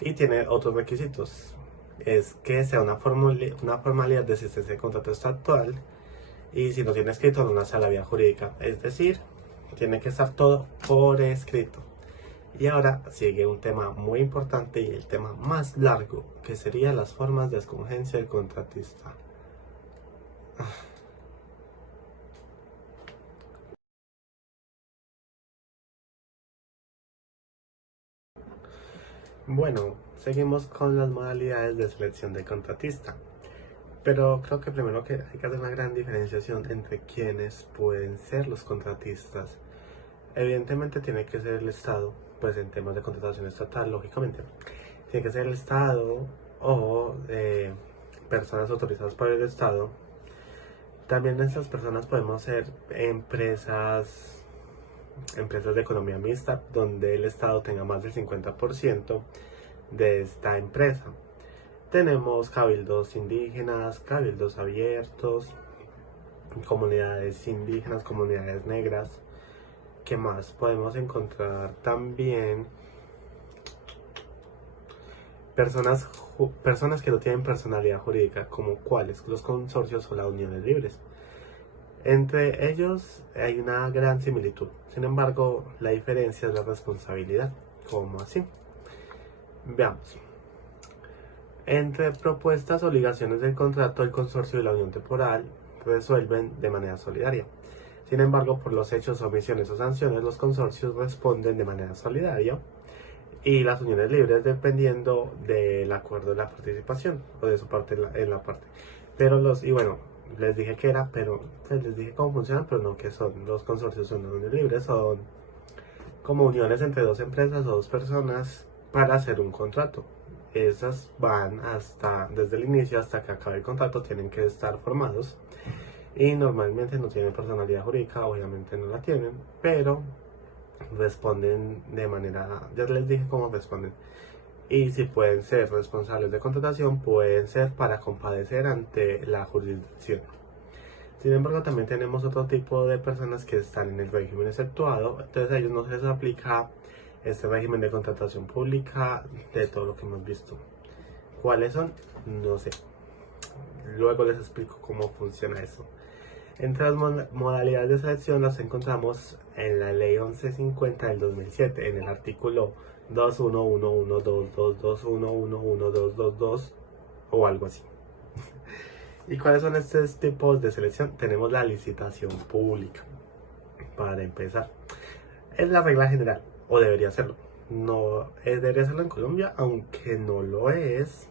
Y tiene otros requisitos. Es que sea una formalidad de existencia de contrato actual, y si no tiene escrito, no nace a la vía jurídica. Es decir, tiene que estar todo por escrito. Y ahora sigue un tema muy importante y el tema más largo, que sería las formas de escogencia del contratista. Bueno, seguimos con las modalidades de selección del contratista. Pero creo que primero que hay que hacer una gran diferenciación entre quiénes pueden ser los contratistas. Evidentemente tiene que ser el Estado, pues en temas de contratación estatal, lógicamente. Tiene que ser el Estado o personas autorizadas por el Estado. También esas personas podemos ser empresas de economía mixta, donde el Estado tenga más del 50% de esta empresa. Tenemos cabildos indígenas, cabildos abiertos, comunidades indígenas, comunidades negras. ¿Qué más? Podemos encontrar también personas que no tienen personalidad jurídica, como cuáles, los consorcios o las uniones libres. Entre ellos hay una gran similitud, sin embargo la diferencia es la responsabilidad. ¿Cómo así? Veamos. Entre propuestas, obligaciones del contrato, el consorcio y la unión temporal resuelven de manera solidaria. Sin embargo, por los hechos, omisiones o sanciones, los consorcios responden de manera solidaria y las uniones libres dependiendo del acuerdo de la participación o de su parte en la parte. Pero les dije que era, pero pues les dije cómo funcionan, pero no que son. Los consorcios son uniones libres, son como uniones entre dos empresas o dos personas para hacer un contrato. Esas van desde el inicio hasta que acabe el contrato, tienen que estar formados y normalmente no tienen personalidad jurídica, obviamente no la tienen, pero responden de manera, ya les dije cómo responden. Y si pueden ser responsables de contratación, pueden ser para comparecer ante la jurisdicción. Sin embargo, también tenemos otro tipo de personas que están en el régimen exceptuado, entonces a ellos no se les aplica este régimen de contratación pública de todo lo que hemos visto. ¿Cuáles son? No sé. Luego les explico cómo funciona eso. Entre las modalidades de selección las encontramos en la Ley 1150 del 2007, en el artículo 21112222111222 o algo así. ¿Y cuáles son estos tipos de selección? Tenemos la licitación pública. Para empezar, es la regla general, o debería serlo. No debería serlo en Colombia, aunque no lo es.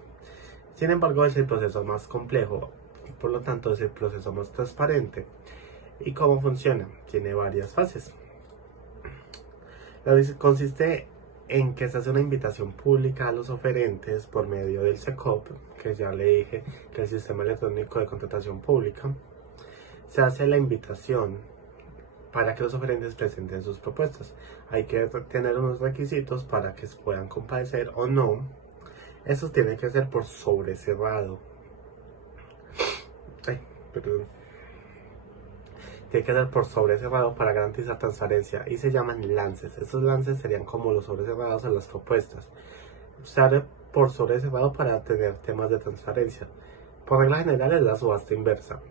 Sin embargo, es el proceso más complejo, por lo tanto es el proceso más transparente. ¿Y cómo funciona? Tiene varias fases. Consiste en que se hace una invitación pública a los oferentes por medio del SECOP, que ya le dije que es el Sistema Electrónico de Contratación Pública. Se hace la invitación para que los oferentes presenten sus propuestas. Hay que tener unos requisitos para que puedan comparecer o no. Eso tiene que ser por sobrecerrado. Tiene que ser por sobrecerrado para garantizar transparencia y se llaman lances. Estos lances serían como los sobrecerrados a las propuestas. Se abre por sobrecerrado para tener temas de transparencia. Por regla general es la subasta inversa.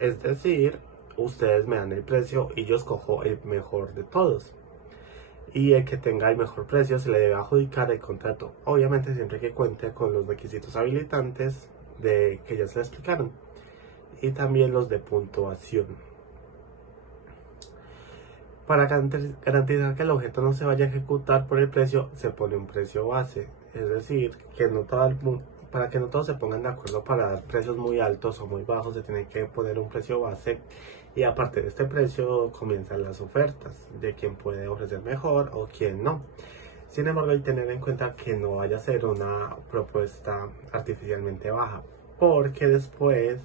Es decir, ustedes me dan el precio y yo escojo el mejor de todos. Y el que tenga el mejor precio se le debe adjudicar el contrato. Obviamente siempre que cuente con los requisitos habilitantes que ya se le explicaron. Y también los de puntuación. Para garantizar que el objeto no se vaya a ejecutar por el precio, se pone un precio base. Es decir, que para que no todos se pongan de acuerdo para dar precios muy altos o muy bajos, se tiene que poner un precio base. Y aparte de este precio comienzan las ofertas de quién puede ofrecer mejor o quién no. Sin embargo, hay que tener en cuenta que no vaya a ser una propuesta artificialmente baja, porque después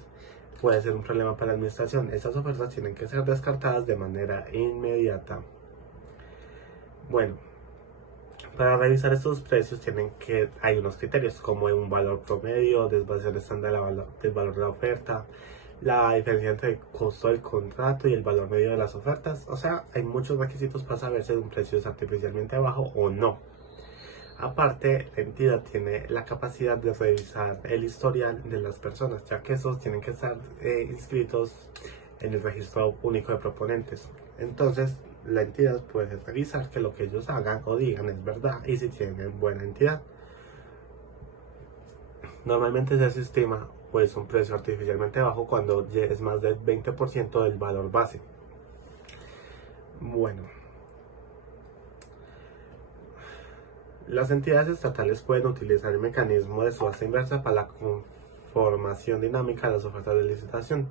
puede ser un problema para la administración. Esas ofertas tienen que ser descartadas de manera inmediata. Bueno, para revisar estos precios hay unos criterios como un valor promedio, desviación estándar del valor de la oferta, la diferencia entre el costo del contrato y el valor medio de las ofertas. O sea, hay muchos requisitos para saber si un precio es artificialmente bajo o no. Aparte, la entidad tiene la capacidad de revisar el historial de las personas, ya que esos tienen que estar inscritos en el registro único de proponentes. Entonces, la entidad puede revisar que lo que ellos hagan o digan es verdad y si tienen buena entidad. Normalmente se estima pues un precio artificialmente bajo cuando es más del 20% del valor base. Bueno, las entidades estatales pueden utilizar el mecanismo de subasta inversa para la transformación dinámica de las ofertas de licitación.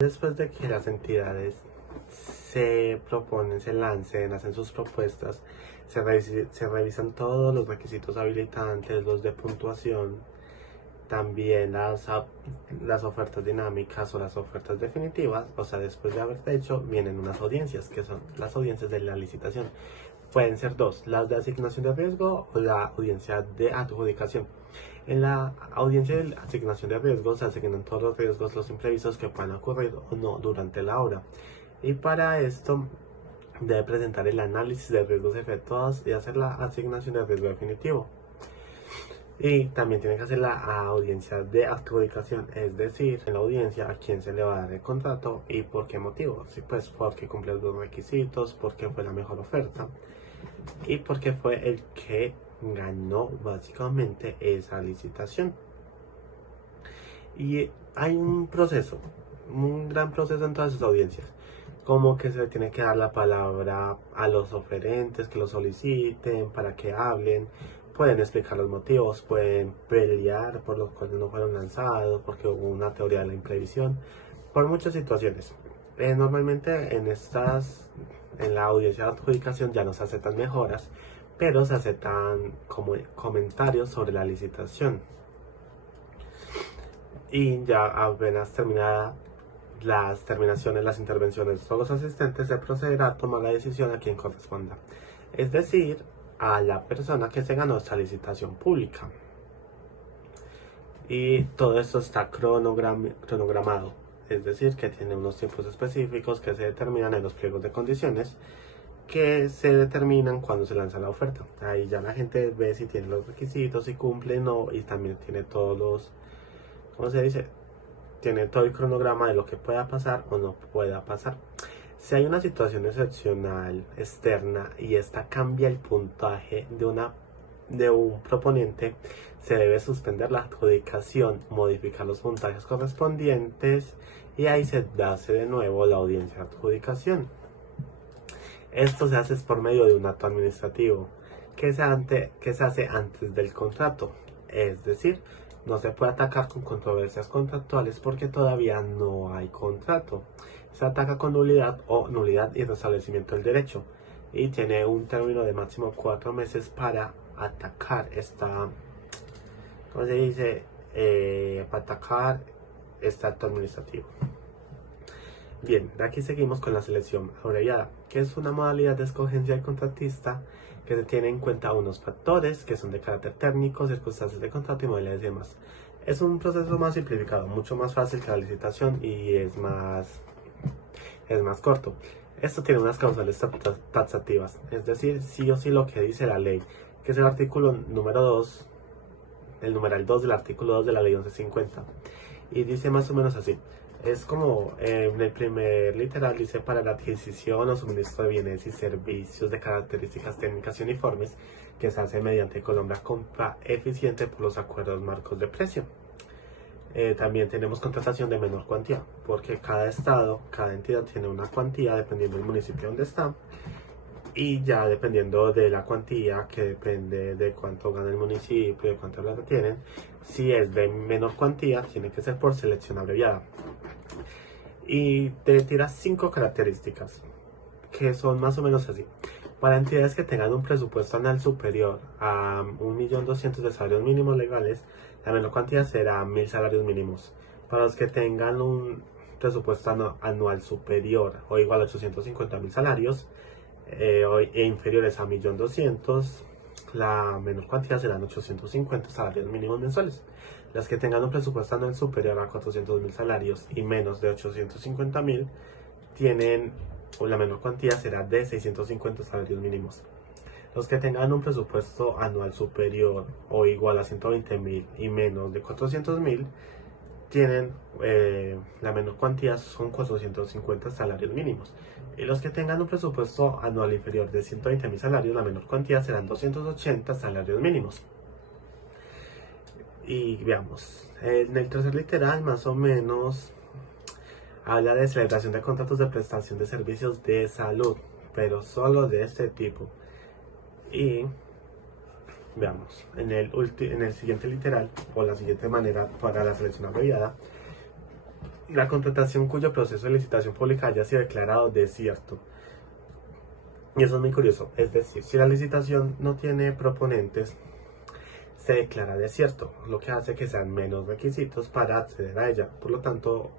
Después de que las entidades se proponen, se lancen, hacen sus propuestas, se revisan todos los requisitos habilitantes, los de puntuación, también las ofertas dinámicas o las ofertas definitivas. O sea, después de haber hecho, vienen unas audiencias, que son las audiencias de la licitación. Pueden ser dos, las de asignación de riesgo o la audiencia de adjudicación. En la audiencia de asignación de riesgos se asignan todos los riesgos, los imprevistos que puedan ocurrir o no durante la obra. Y para esto debe presentar el análisis de riesgos efectuados y hacer la asignación de riesgo definitivo. Y también tiene que hacer la audiencia de adjudicación, es decir, en la audiencia a quién se le va a dar el contrato y por qué motivo. Sí, pues porque cumple los requisitos, porque fue la mejor oferta y porque fue el que ganó básicamente esa licitación. Y hay un proceso, un gran proceso en todas sus audiencias, como que se le tiene que dar la palabra a los oferentes que lo soliciten para que hablen, pueden explicar los motivos, pueden pelear por los cuales no fueron lanzados, porque hubo una teoría de la imprevisión, por muchas situaciones. Normalmente en la audiencia de adjudicación ya no se aceptan mejoras, pero se aceptan como comentarios sobre la licitación. Y ya apenas terminada las terminaciones, las intervenciones de todos los asistentes, se procederá a tomar la decisión a quien corresponda, es decir, a la persona que se ganó esta licitación pública. Y todo esto está cronogramado, es decir, que tiene unos tiempos específicos que se determinan en los pliegos de condiciones que se determinan cuando se lanza la oferta. Ahí ya la gente ve si tiene los requisitos, si cumple o no, y también tiene todos los, ¿cómo se dice? Tiene todo el cronograma de lo que pueda pasar o no pueda pasar. Si hay una situación excepcional externa y esta cambia el puntaje de un proponente, se debe suspender la adjudicación, modificar los puntajes correspondientes y ahí se hace de nuevo la audiencia de adjudicación. Esto se hace por medio de un acto administrativo que se hace antes del contrato, es decir, no se puede atacar con controversias contractuales porque todavía no hay contrato. Se ataca con nulidad y restablecimiento del derecho y tiene un término de máximo 4 meses para atacar ¿cómo se dice? Para atacar este acto administrativo. Bien, de aquí seguimos con la selección abreviada, que es una modalidad de escogencia del contratista que se tiene en cuenta unos factores que son de carácter técnico, circunstancias de contrato y modalidades y demás. Es un proceso más simplificado, mucho más fácil que la licitación y es más corto. Esto tiene unas causales taxativas, es decir, sí o sí lo que dice la ley, que es el artículo número 2, el numeral 2 del artículo 2 de la ley 1150. Y dice más o menos así. Es como en el primer literal dice: para la adquisición o suministro de bienes y servicios de características técnicas y uniformes que se hace mediante compra eficiente por los acuerdos marcos de precio. También tenemos contratación de menor cuantía, porque cada estado, cada entidad tiene una cuantía dependiendo del municipio donde está, y ya dependiendo de la cuantía, que depende de cuánto gana el municipio, de cuánto plata tienen. Si es de menor cuantía, tiene que ser por selección abreviada. Y te tira 5 características, que son más o menos así. Para entidades que tengan un presupuesto anual superior a 1.200.000 de salarios mínimos legales, la menor cuantía será 1.000 salarios mínimos. Para los que tengan un presupuesto anual superior o igual a 850.000 salarios e inferiores a 1.200.000, la menor cuantía serán 850 salarios mínimos mensuales. Las que tengan un presupuesto anual superior a 400.000 salarios y menos de 850.000 la menor cuantía será de 650 salarios mínimos. Los que tengan un presupuesto anual superior o igual a 120.000 y menos de 400.000 tienen la menor cuantía son 450 salarios mínimos. Y los que tengan un presupuesto anual inferior de 120.000 salarios, la menor cuantía serán 280 salarios mínimos. Y veamos, en el tercer literal más o menos habla de celebración de contratos de prestación de servicios de salud, pero solo de este tipo. Y Veamos, en el siguiente literal, o la siguiente manera para la selección abreviada, la contratación cuyo proceso de licitación pública haya sido declarado desierto. Y eso es muy curioso, es decir, si la licitación no tiene proponentes, se declara desierto, lo que hace que sean menos requisitos para acceder a ella. Por lo tanto,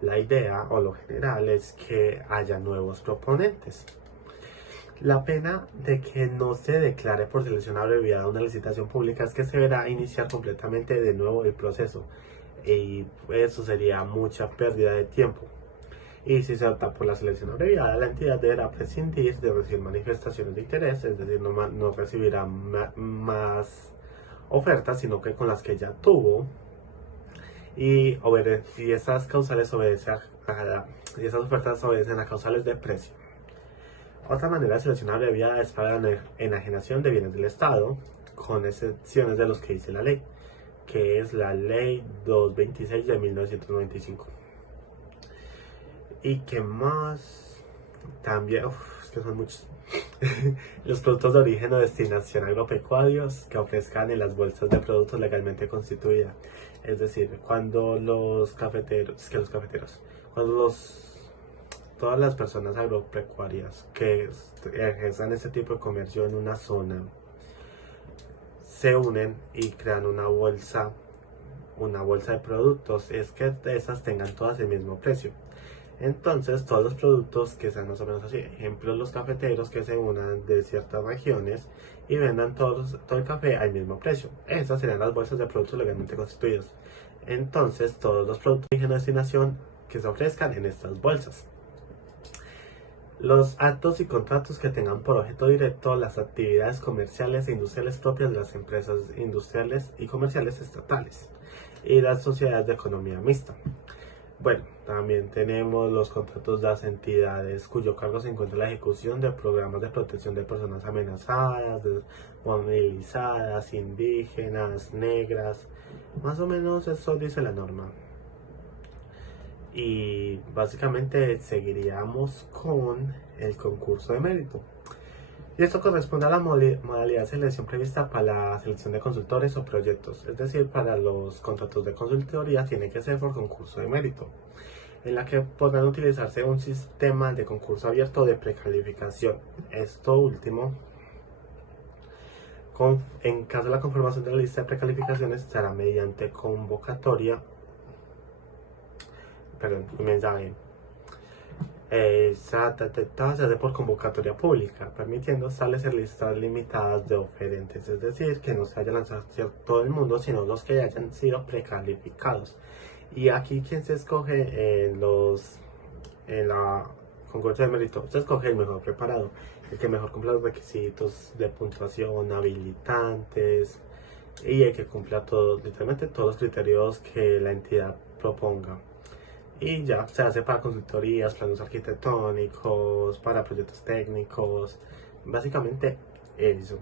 la idea o lo general es que haya nuevos proponentes. La pena de que no se declare por selección abreviada una licitación pública es que se verá iniciar completamente de nuevo el proceso, y eso sería mucha pérdida de tiempo. Y si se opta por la selección abreviada, la entidad deberá prescindir de recibir manifestaciones de interés, es decir, no recibirá más ofertas, sino que con las que ya tuvo, y esas causales y esas ofertas obedecen a causales de precio. Otra manera de selección abreviada es para la enajenación de bienes del Estado, con excepciones de los que dice la ley, que es la ley 226 de 1995. ¿Y qué más? También, es que son muchos. Los productos de origen o destinación agropecuarios que ofrezcan en las bolsas de productos legalmente constituidas. Es decir, cuando todas las personas agropecuarias que ejerzan este tipo de comercio en una zona se unen y crean una bolsa de productos, es que esas tengan todas el mismo precio. Entonces, todos los productos que sean más o menos así, ejemplo, los cafeteros que se unan de ciertas regiones y vendan todo el café al mismo precio. Esas serían las bolsas de productos legalmente constituidos. Entonces, todos los productos de origen o destinación que se ofrezcan en estas bolsas. Los actos y contratos que tengan por objeto directo las actividades comerciales e industriales propias de las empresas industriales y comerciales estatales y las sociedades de economía mixta. Bueno, también tenemos los contratos de las entidades cuyo cargo se encuentra la ejecución de programas de protección de personas amenazadas, desmovilizadas, indígenas, negras. Más o menos eso dice la norma. Y básicamente seguiríamos con el concurso de mérito. Y esto corresponde a la modalidad de selección prevista para la selección de consultores o proyectos. Es decir, para los contratos de consultoría tiene que ser por concurso de mérito, en la que podrán utilizarse un sistema de concurso abierto de precalificación. Esto último, en caso de la conformación de la lista de precalificaciones, será mediante convocatoria. Mensaje. Se hace por convocatoria pública, permitiendo establecer listas limitadas de oferentes, es decir, que no se haya lanzado todo el mundo, sino los que hayan sido precalificados. Y aquí, ¿quién se escoge en la concurso de mérito? Se escoge el mejor preparado, el que mejor cumpla los requisitos de puntuación, habilitantes, y el que cumpla literalmente todos los criterios que la entidad proponga. Y ya se hace para consultorías, planos arquitectónicos, para proyectos técnicos, básicamente eso.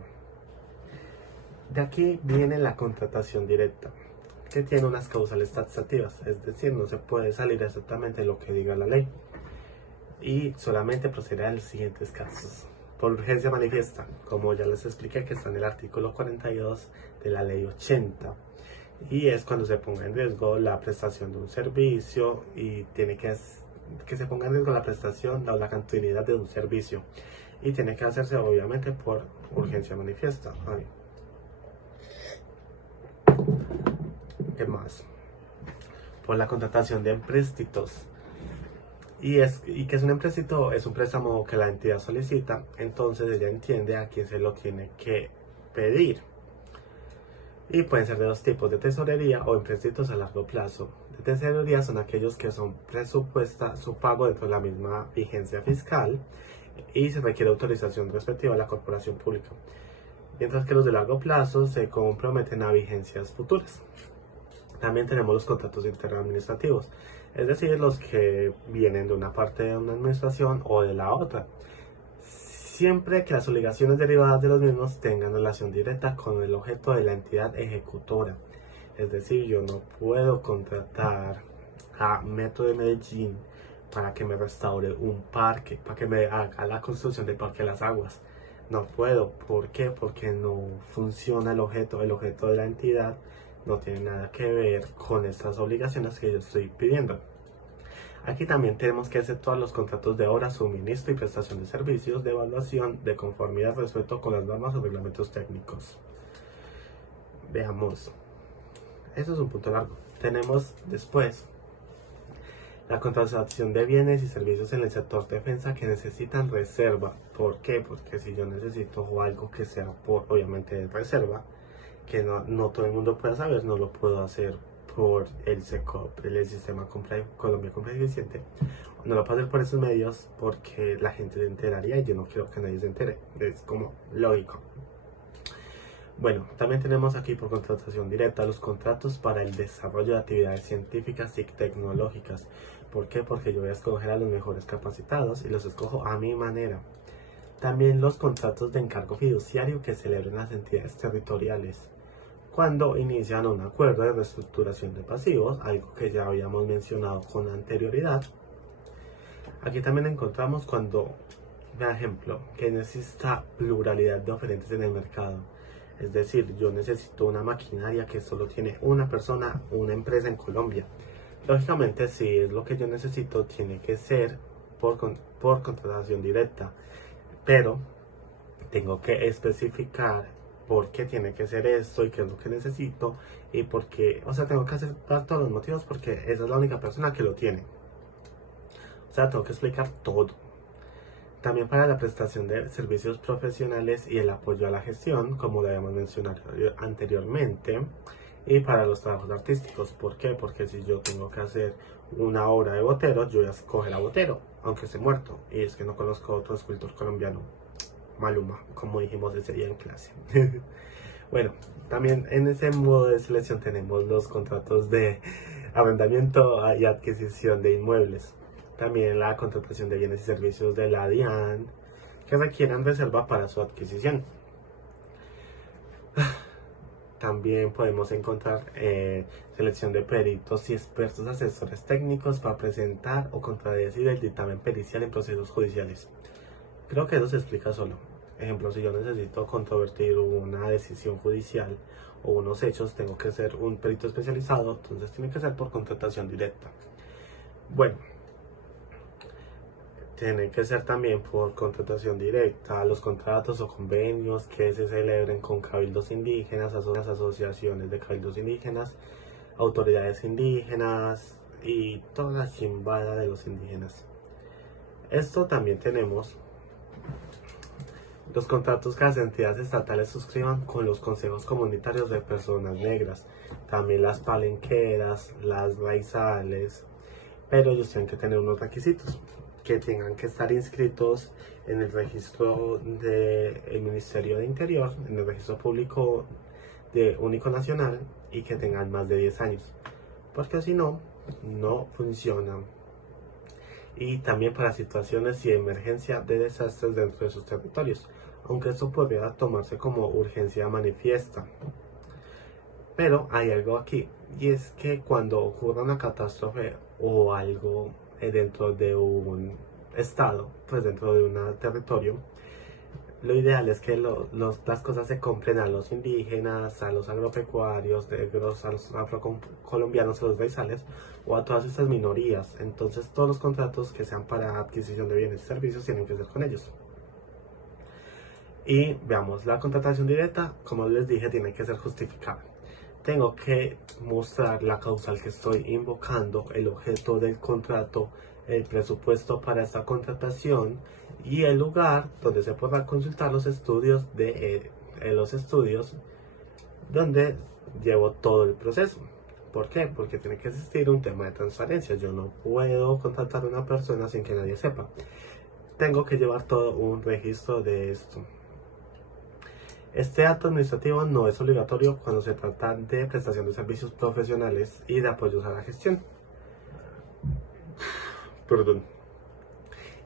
De aquí viene la contratación directa, que tiene unas causales taxativas, es decir, no se puede salir exactamente lo que diga la ley, y solamente procederá en los siguientes casos. Por urgencia manifiesta, como ya les expliqué, que está en el artículo 42 de la ley 80. Y es cuando se ponga en riesgo la prestación de un servicio, y tiene que se ponga en riesgo la prestación o la continuidad de un servicio, y tiene que hacerse obviamente por urgencia manifiesta. ¿Qué más? Por la contratación de empréstitos. ¿Y que es un empréstito? Es un préstamo que la entidad solicita, entonces ella entiende a quién se lo tiene que pedir. Y pueden ser de dos tipos, de tesorería o empréstitos a largo plazo. De tesorería son aquellos que son presupuesta su pago dentro de la misma vigencia fiscal y se requiere autorización respectiva a la corporación pública. Mientras que los de largo plazo se comprometen a vigencias futuras. También tenemos los contratos interadministrativos, es decir, los que vienen de una parte de una administración o de la otra, siempre que las obligaciones derivadas de los mismos tengan relación directa con el objeto de la entidad ejecutora. Es decir, yo no puedo contratar a Metro de Medellín para que me restaure un parque, para que me haga la construcción del Parque de las Aguas. no puedo. ¿Por qué? Porque no funciona el objeto de la entidad no tiene nada que ver con estas obligaciones que yo estoy pidiendo. Aquí también tenemos que exceptuar los contratos de obra, suministro y prestación de servicios de evaluación de conformidad respecto con las normas o reglamentos técnicos. Veamos, eso es un punto largo. Tenemos después la contratación de bienes y servicios en el sector defensa que necesitan reserva. ¿Por qué? Porque si yo necesito algo que sea obviamente de reserva, que no todo el mundo pueda saber, no lo puedo hacer por el SECOP, el sistema Colombia Compra Eficiente. No lo puedo hacer por esos medios porque la gente se enteraría y yo no quiero que nadie se entere. Es como lógico. Bueno, también tenemos aquí por contratación directa los contratos para el desarrollo de actividades científicas y tecnológicas. ¿Por qué? Porque yo voy a escoger a los mejores capacitados y los escojo a mi manera. También los contratos de encargo fiduciario que celebran las entidades territoriales cuando inician un acuerdo de reestructuración de pasivos, algo que ya habíamos mencionado con anterioridad. Aquí también encontramos cuando, por ejemplo, que necesita pluralidad de oferentes en el mercado. Es decir, yo necesito una maquinaria que solo tiene una persona, una empresa en Colombia. Lógicamente, si es lo que yo necesito, tiene que ser por contratación directa. Pero tengo que especificar por qué tiene que ser esto y qué es lo que necesito y por qué, o sea, tengo que aceptar todos los motivos porque esa es la única persona que lo tiene. O sea, tengo que explicar todo. También para la prestación de servicios profesionales y el apoyo a la gestión, como lo habíamos mencionado anteriormente, y para los trabajos artísticos. ¿Por qué? Porque si yo tengo que hacer una obra de Botero, yo voy a escoger a Botero, aunque esté muerto. Y es que no conozco otro escultor colombiano. Maluma, como dijimos ese día en clase. Bueno, también en ese modo de selección tenemos los contratos de arrendamiento y adquisición de inmuebles. También la contratación de bienes y servicios de la DIAN que requieran reserva para su adquisición. También podemos encontrar selección de peritos y expertos asesores técnicos para presentar o contradecir el dictamen pericial en procesos judiciales. Creo que eso se explica solo. Ejemplo, si yo necesito controvertir una decisión judicial o unos hechos, tengo que ser un perito especializado, entonces tiene que ser por contratación directa. Bueno, tiene que ser también por contratación directa, los contratos o convenios que se celebren con cabildos indígenas, asociaciones de cabildos indígenas, autoridades indígenas y toda la chimbada de los indígenas. Esto también tenemos los contratos que las entidades estatales suscriban con los consejos comunitarios de personas negras, también las palenqueras, las raizales, pero ellos tienen que tener unos requisitos, que tengan que estar inscritos en el registro del Ministerio de Interior, en el registro público de único nacional y que tengan más de 10 años, porque si no, no funcionan. Y también para situaciones y emergencia de desastres dentro de sus territorios, aunque esto podría tomarse como urgencia manifiesta. Pero hay algo aquí, y es que cuando ocurra una catástrofe o algo dentro de un estado, pues dentro de un territorio, lo ideal es que las cosas se compren a los indígenas, a los agropecuarios, a los afrocolombianos, a los raizales o a todas estas minorías. Entonces todos los contratos que sean para adquisición de bienes y servicios tienen que ser con ellos. Y veamos, la contratación directa, como les dije, tiene que ser justificada. Tengo que mostrar la causal que estoy invocando, el objeto del contrato, el presupuesto para esta contratación y el lugar donde se podrá consultar los estudios donde llevo todo el proceso. ¿Por qué? Porque tiene que existir un tema de transparencia. Yo no puedo contratar a una persona sin que nadie sepa. Tengo que llevar todo un registro de esto. Este acto administrativo no es obligatorio cuando se trata de prestación de servicios profesionales y de apoyos a la gestión. Perdón.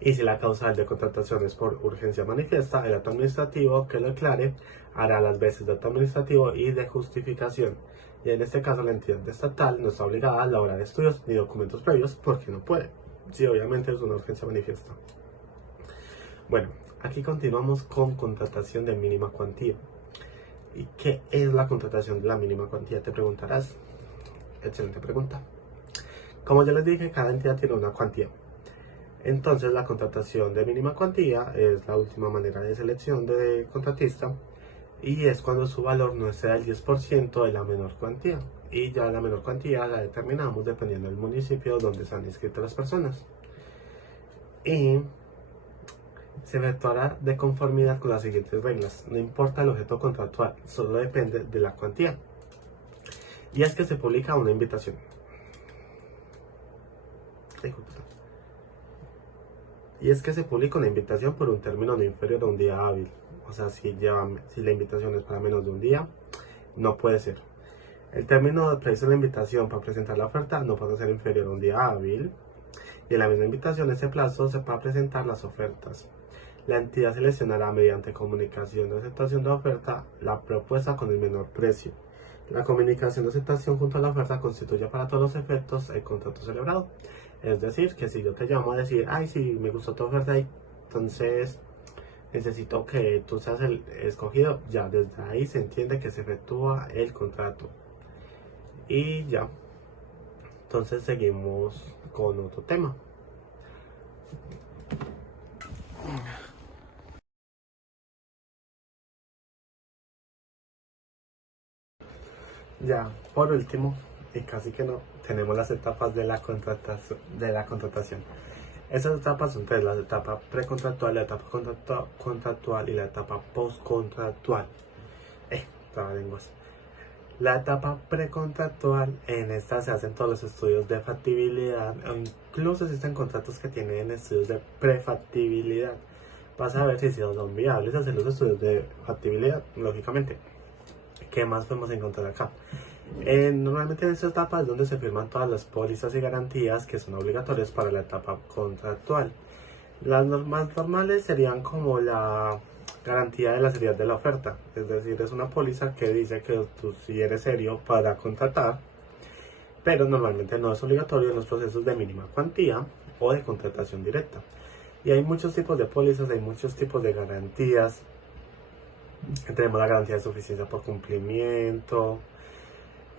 Y si la causal de contratación es por urgencia manifiesta, el acto administrativo que lo aclare hará las veces de acto administrativo y de justificación. Y en este caso la entidad estatal no está obligada a elaborar estudios ni documentos previos porque no puede. Sí, obviamente es una urgencia manifiesta. Bueno, aquí continuamos con contratación de mínima cuantía. ¿Y qué es la contratación de la mínima cuantía? Te preguntarás. Excelente pregunta. Como ya les dije, cada entidad tiene una cuantía. Entonces, la contratación de mínima cuantía es la última manera de selección de contratista y es cuando su valor no exceda el 10% de la menor cuantía. Y ya la menor cuantía la determinamos dependiendo del municipio donde se han inscrito las personas. Y se efectuará de conformidad con las siguientes reglas. No importa el objeto contractual, solo depende de la cuantía. Y es que se publica una invitación. Y es que se publica una invitación por un término no inferior a un día hábil. O sea, si la invitación es para menos de un día, no puede ser. El término previsto en la invitación para presentar la oferta no puede ser inferior a un día hábil. Y en la misma invitación, ese plazo se va a presentar las ofertas. La entidad seleccionará mediante comunicación de aceptación de oferta la propuesta con el menor precio. La comunicación de aceptación junto a la oferta constituye para todos los efectos el contrato celebrado. Es decir, que si yo te llamo a decir, ay, sí, me gustó tu oferta, entonces necesito que tú seas el escogido, ya desde ahí se entiende que se efectúa el contrato. Y ya, entonces seguimos con otro tema. Ya, por último, y casi que no, tenemos las etapas de la contratación. Esas etapas son tres: la etapa precontractual, la etapa contractual y la etapa postcontractual. Trabalenguas. La etapa precontractual, en esta se hacen todos los estudios de factibilidad, incluso existen contratos que tienen estudios de prefactibilidad. Vas a ver si son viables hacer los estudios de factibilidad, lógicamente. ¿Qué más podemos encontrar acá? Normalmente en esta etapa es donde se firman todas las pólizas y garantías que son obligatorias para la etapa contractual. Las normas normales serían como la garantía de la seriedad de la oferta, es decir, es una póliza que dice que tú sí eres serio para contratar, pero normalmente no es obligatorio en los procesos de mínima cuantía o de contratación directa. Y hay muchos tipos de pólizas, hay muchos tipos de garantías. Tenemos la garantía de suficiencia por cumplimiento,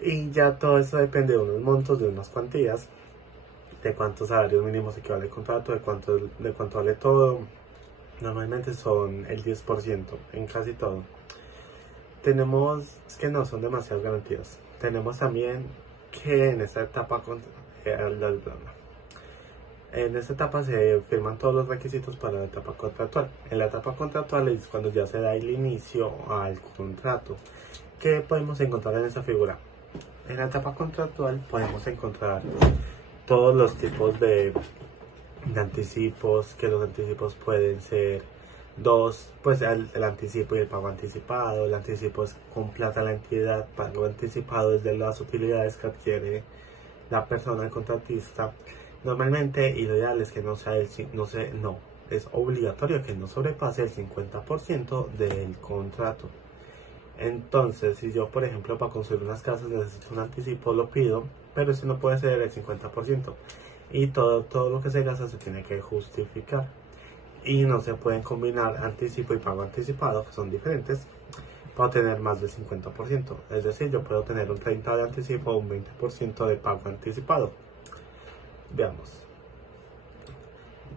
y ya todo eso depende de unos montos, de unas cuantías, de cuántos salarios mínimos equivale el contrato, de cuánto vale todo. Normalmente son el 10% en casi todo. Es que no son demasiadas garantías. Tenemos también que en esta etapa se firman todos los requisitos para la etapa contractual. En la etapa contractual es cuando ya se da el inicio al contrato. ¿Qué podemos encontrar en esa figura? En la etapa contractual podemos encontrar todos los tipos de anticipos, que los anticipos pueden ser dos, pues el anticipo y el pago anticipado. El anticipo es con plata a la entidad, pago anticipado es de las utilidades que adquiere la persona, el contratista. Normalmente, y lo ideal es que es obligatorio que no sobrepase el 50% del contrato. Entonces, si yo, por ejemplo, para construir unas casas necesito un anticipo, lo pido, pero ese no puede ser el 50%. Y todo lo que se gasta se tiene que justificar. Y no se pueden combinar anticipo y pago anticipado, que son diferentes, para tener más del 50%. Es decir, yo puedo tener un 30% de anticipo o un 20% de pago anticipado. Veamos.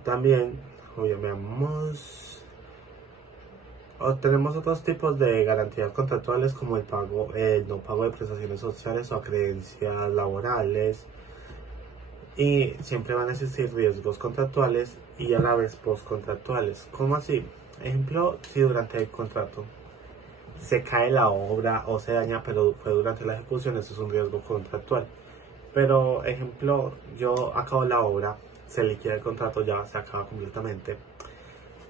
También, veamos. Tenemos otros tipos de garantías contractuales como el no pago de prestaciones sociales o acreencias laborales, y siempre van a existir riesgos contractuales y a la vez postcontractuales. ¿Cómo así? Ejemplo, si durante el contrato se cae la obra o se daña, pero fue durante la ejecución, eso es un riesgo contractual. Pero ejemplo, yo acabo la obra, se liquida el contrato, ya se acaba completamente,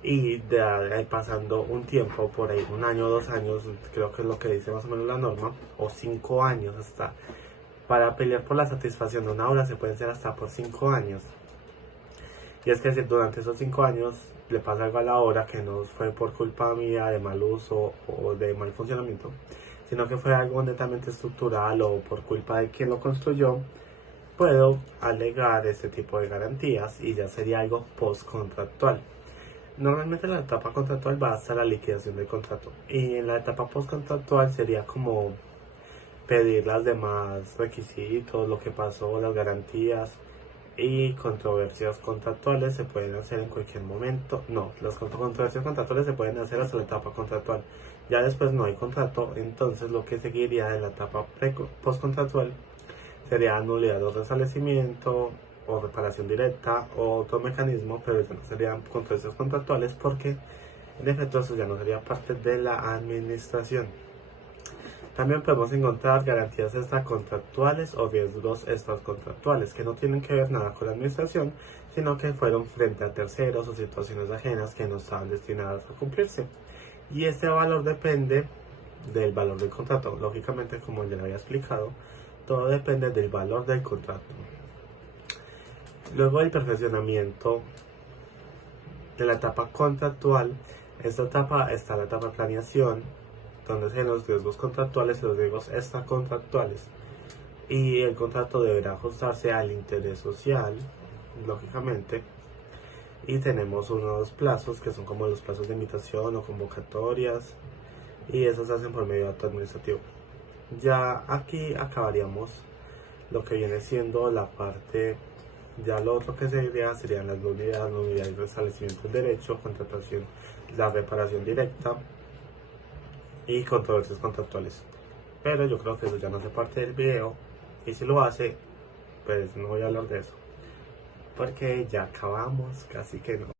y de ahí pasando un tiempo, por ahí 1 año, 2 años, creo que es lo que dice más o menos la norma, o 5 años hasta, para pelear por la satisfacción de una obra se pueden ser hasta por 5 años. Y es que si durante esos 5 años le pasa algo a la obra que no fue por culpa mía de mal uso o de mal funcionamiento, sino que fue algo netamente estructural o por culpa de quien lo construyó, puedo alegar este tipo de garantías y ya sería algo postcontractual. Normalmente la etapa contractual va hasta la liquidación del contrato y en la etapa postcontractual sería como pedir las demás requisitos, lo que pasó, las garantías y controversias contractuales se pueden hacer en cualquier momento. No, las controversias contractuales se pueden hacer hasta la etapa contractual. Ya después no hay contrato, entonces lo que seguiría en la etapa postcontractual sería nulidad o restablecimiento o reparación directa o otro mecanismo, pero ya no serían controversias contractuales porque en efecto eso ya no sería parte de la administración. También podemos encontrar garantías extracontractuales o riesgos extracontractuales que no tienen que ver nada con la administración, sino que fueron frente a terceros o situaciones ajenas que no estaban destinadas a cumplirse. Y este valor depende del valor del contrato. Lógicamente, como ya lo había explicado, todo depende del valor del contrato. Luego el perfeccionamiento de la etapa contractual. Esta etapa está la etapa de planeación, donde se ven los riesgos contractuales y los riesgos extracontractuales. Y el contrato deberá ajustarse al interés social, lógicamente. Y tenemos unos plazos que son como los plazos de invitación o convocatorias, y esos se hacen por medio de acto administrativo. Ya aquí acabaríamos lo que viene siendo la parte. Ya lo otro que serían las nulidades, restablecimiento del derecho, contratación, la reparación directa y controversias contractuales. Pero yo creo que eso ya no hace parte del video, y si lo hace, pues no voy a hablar de eso porque ya acabamos, casi que no.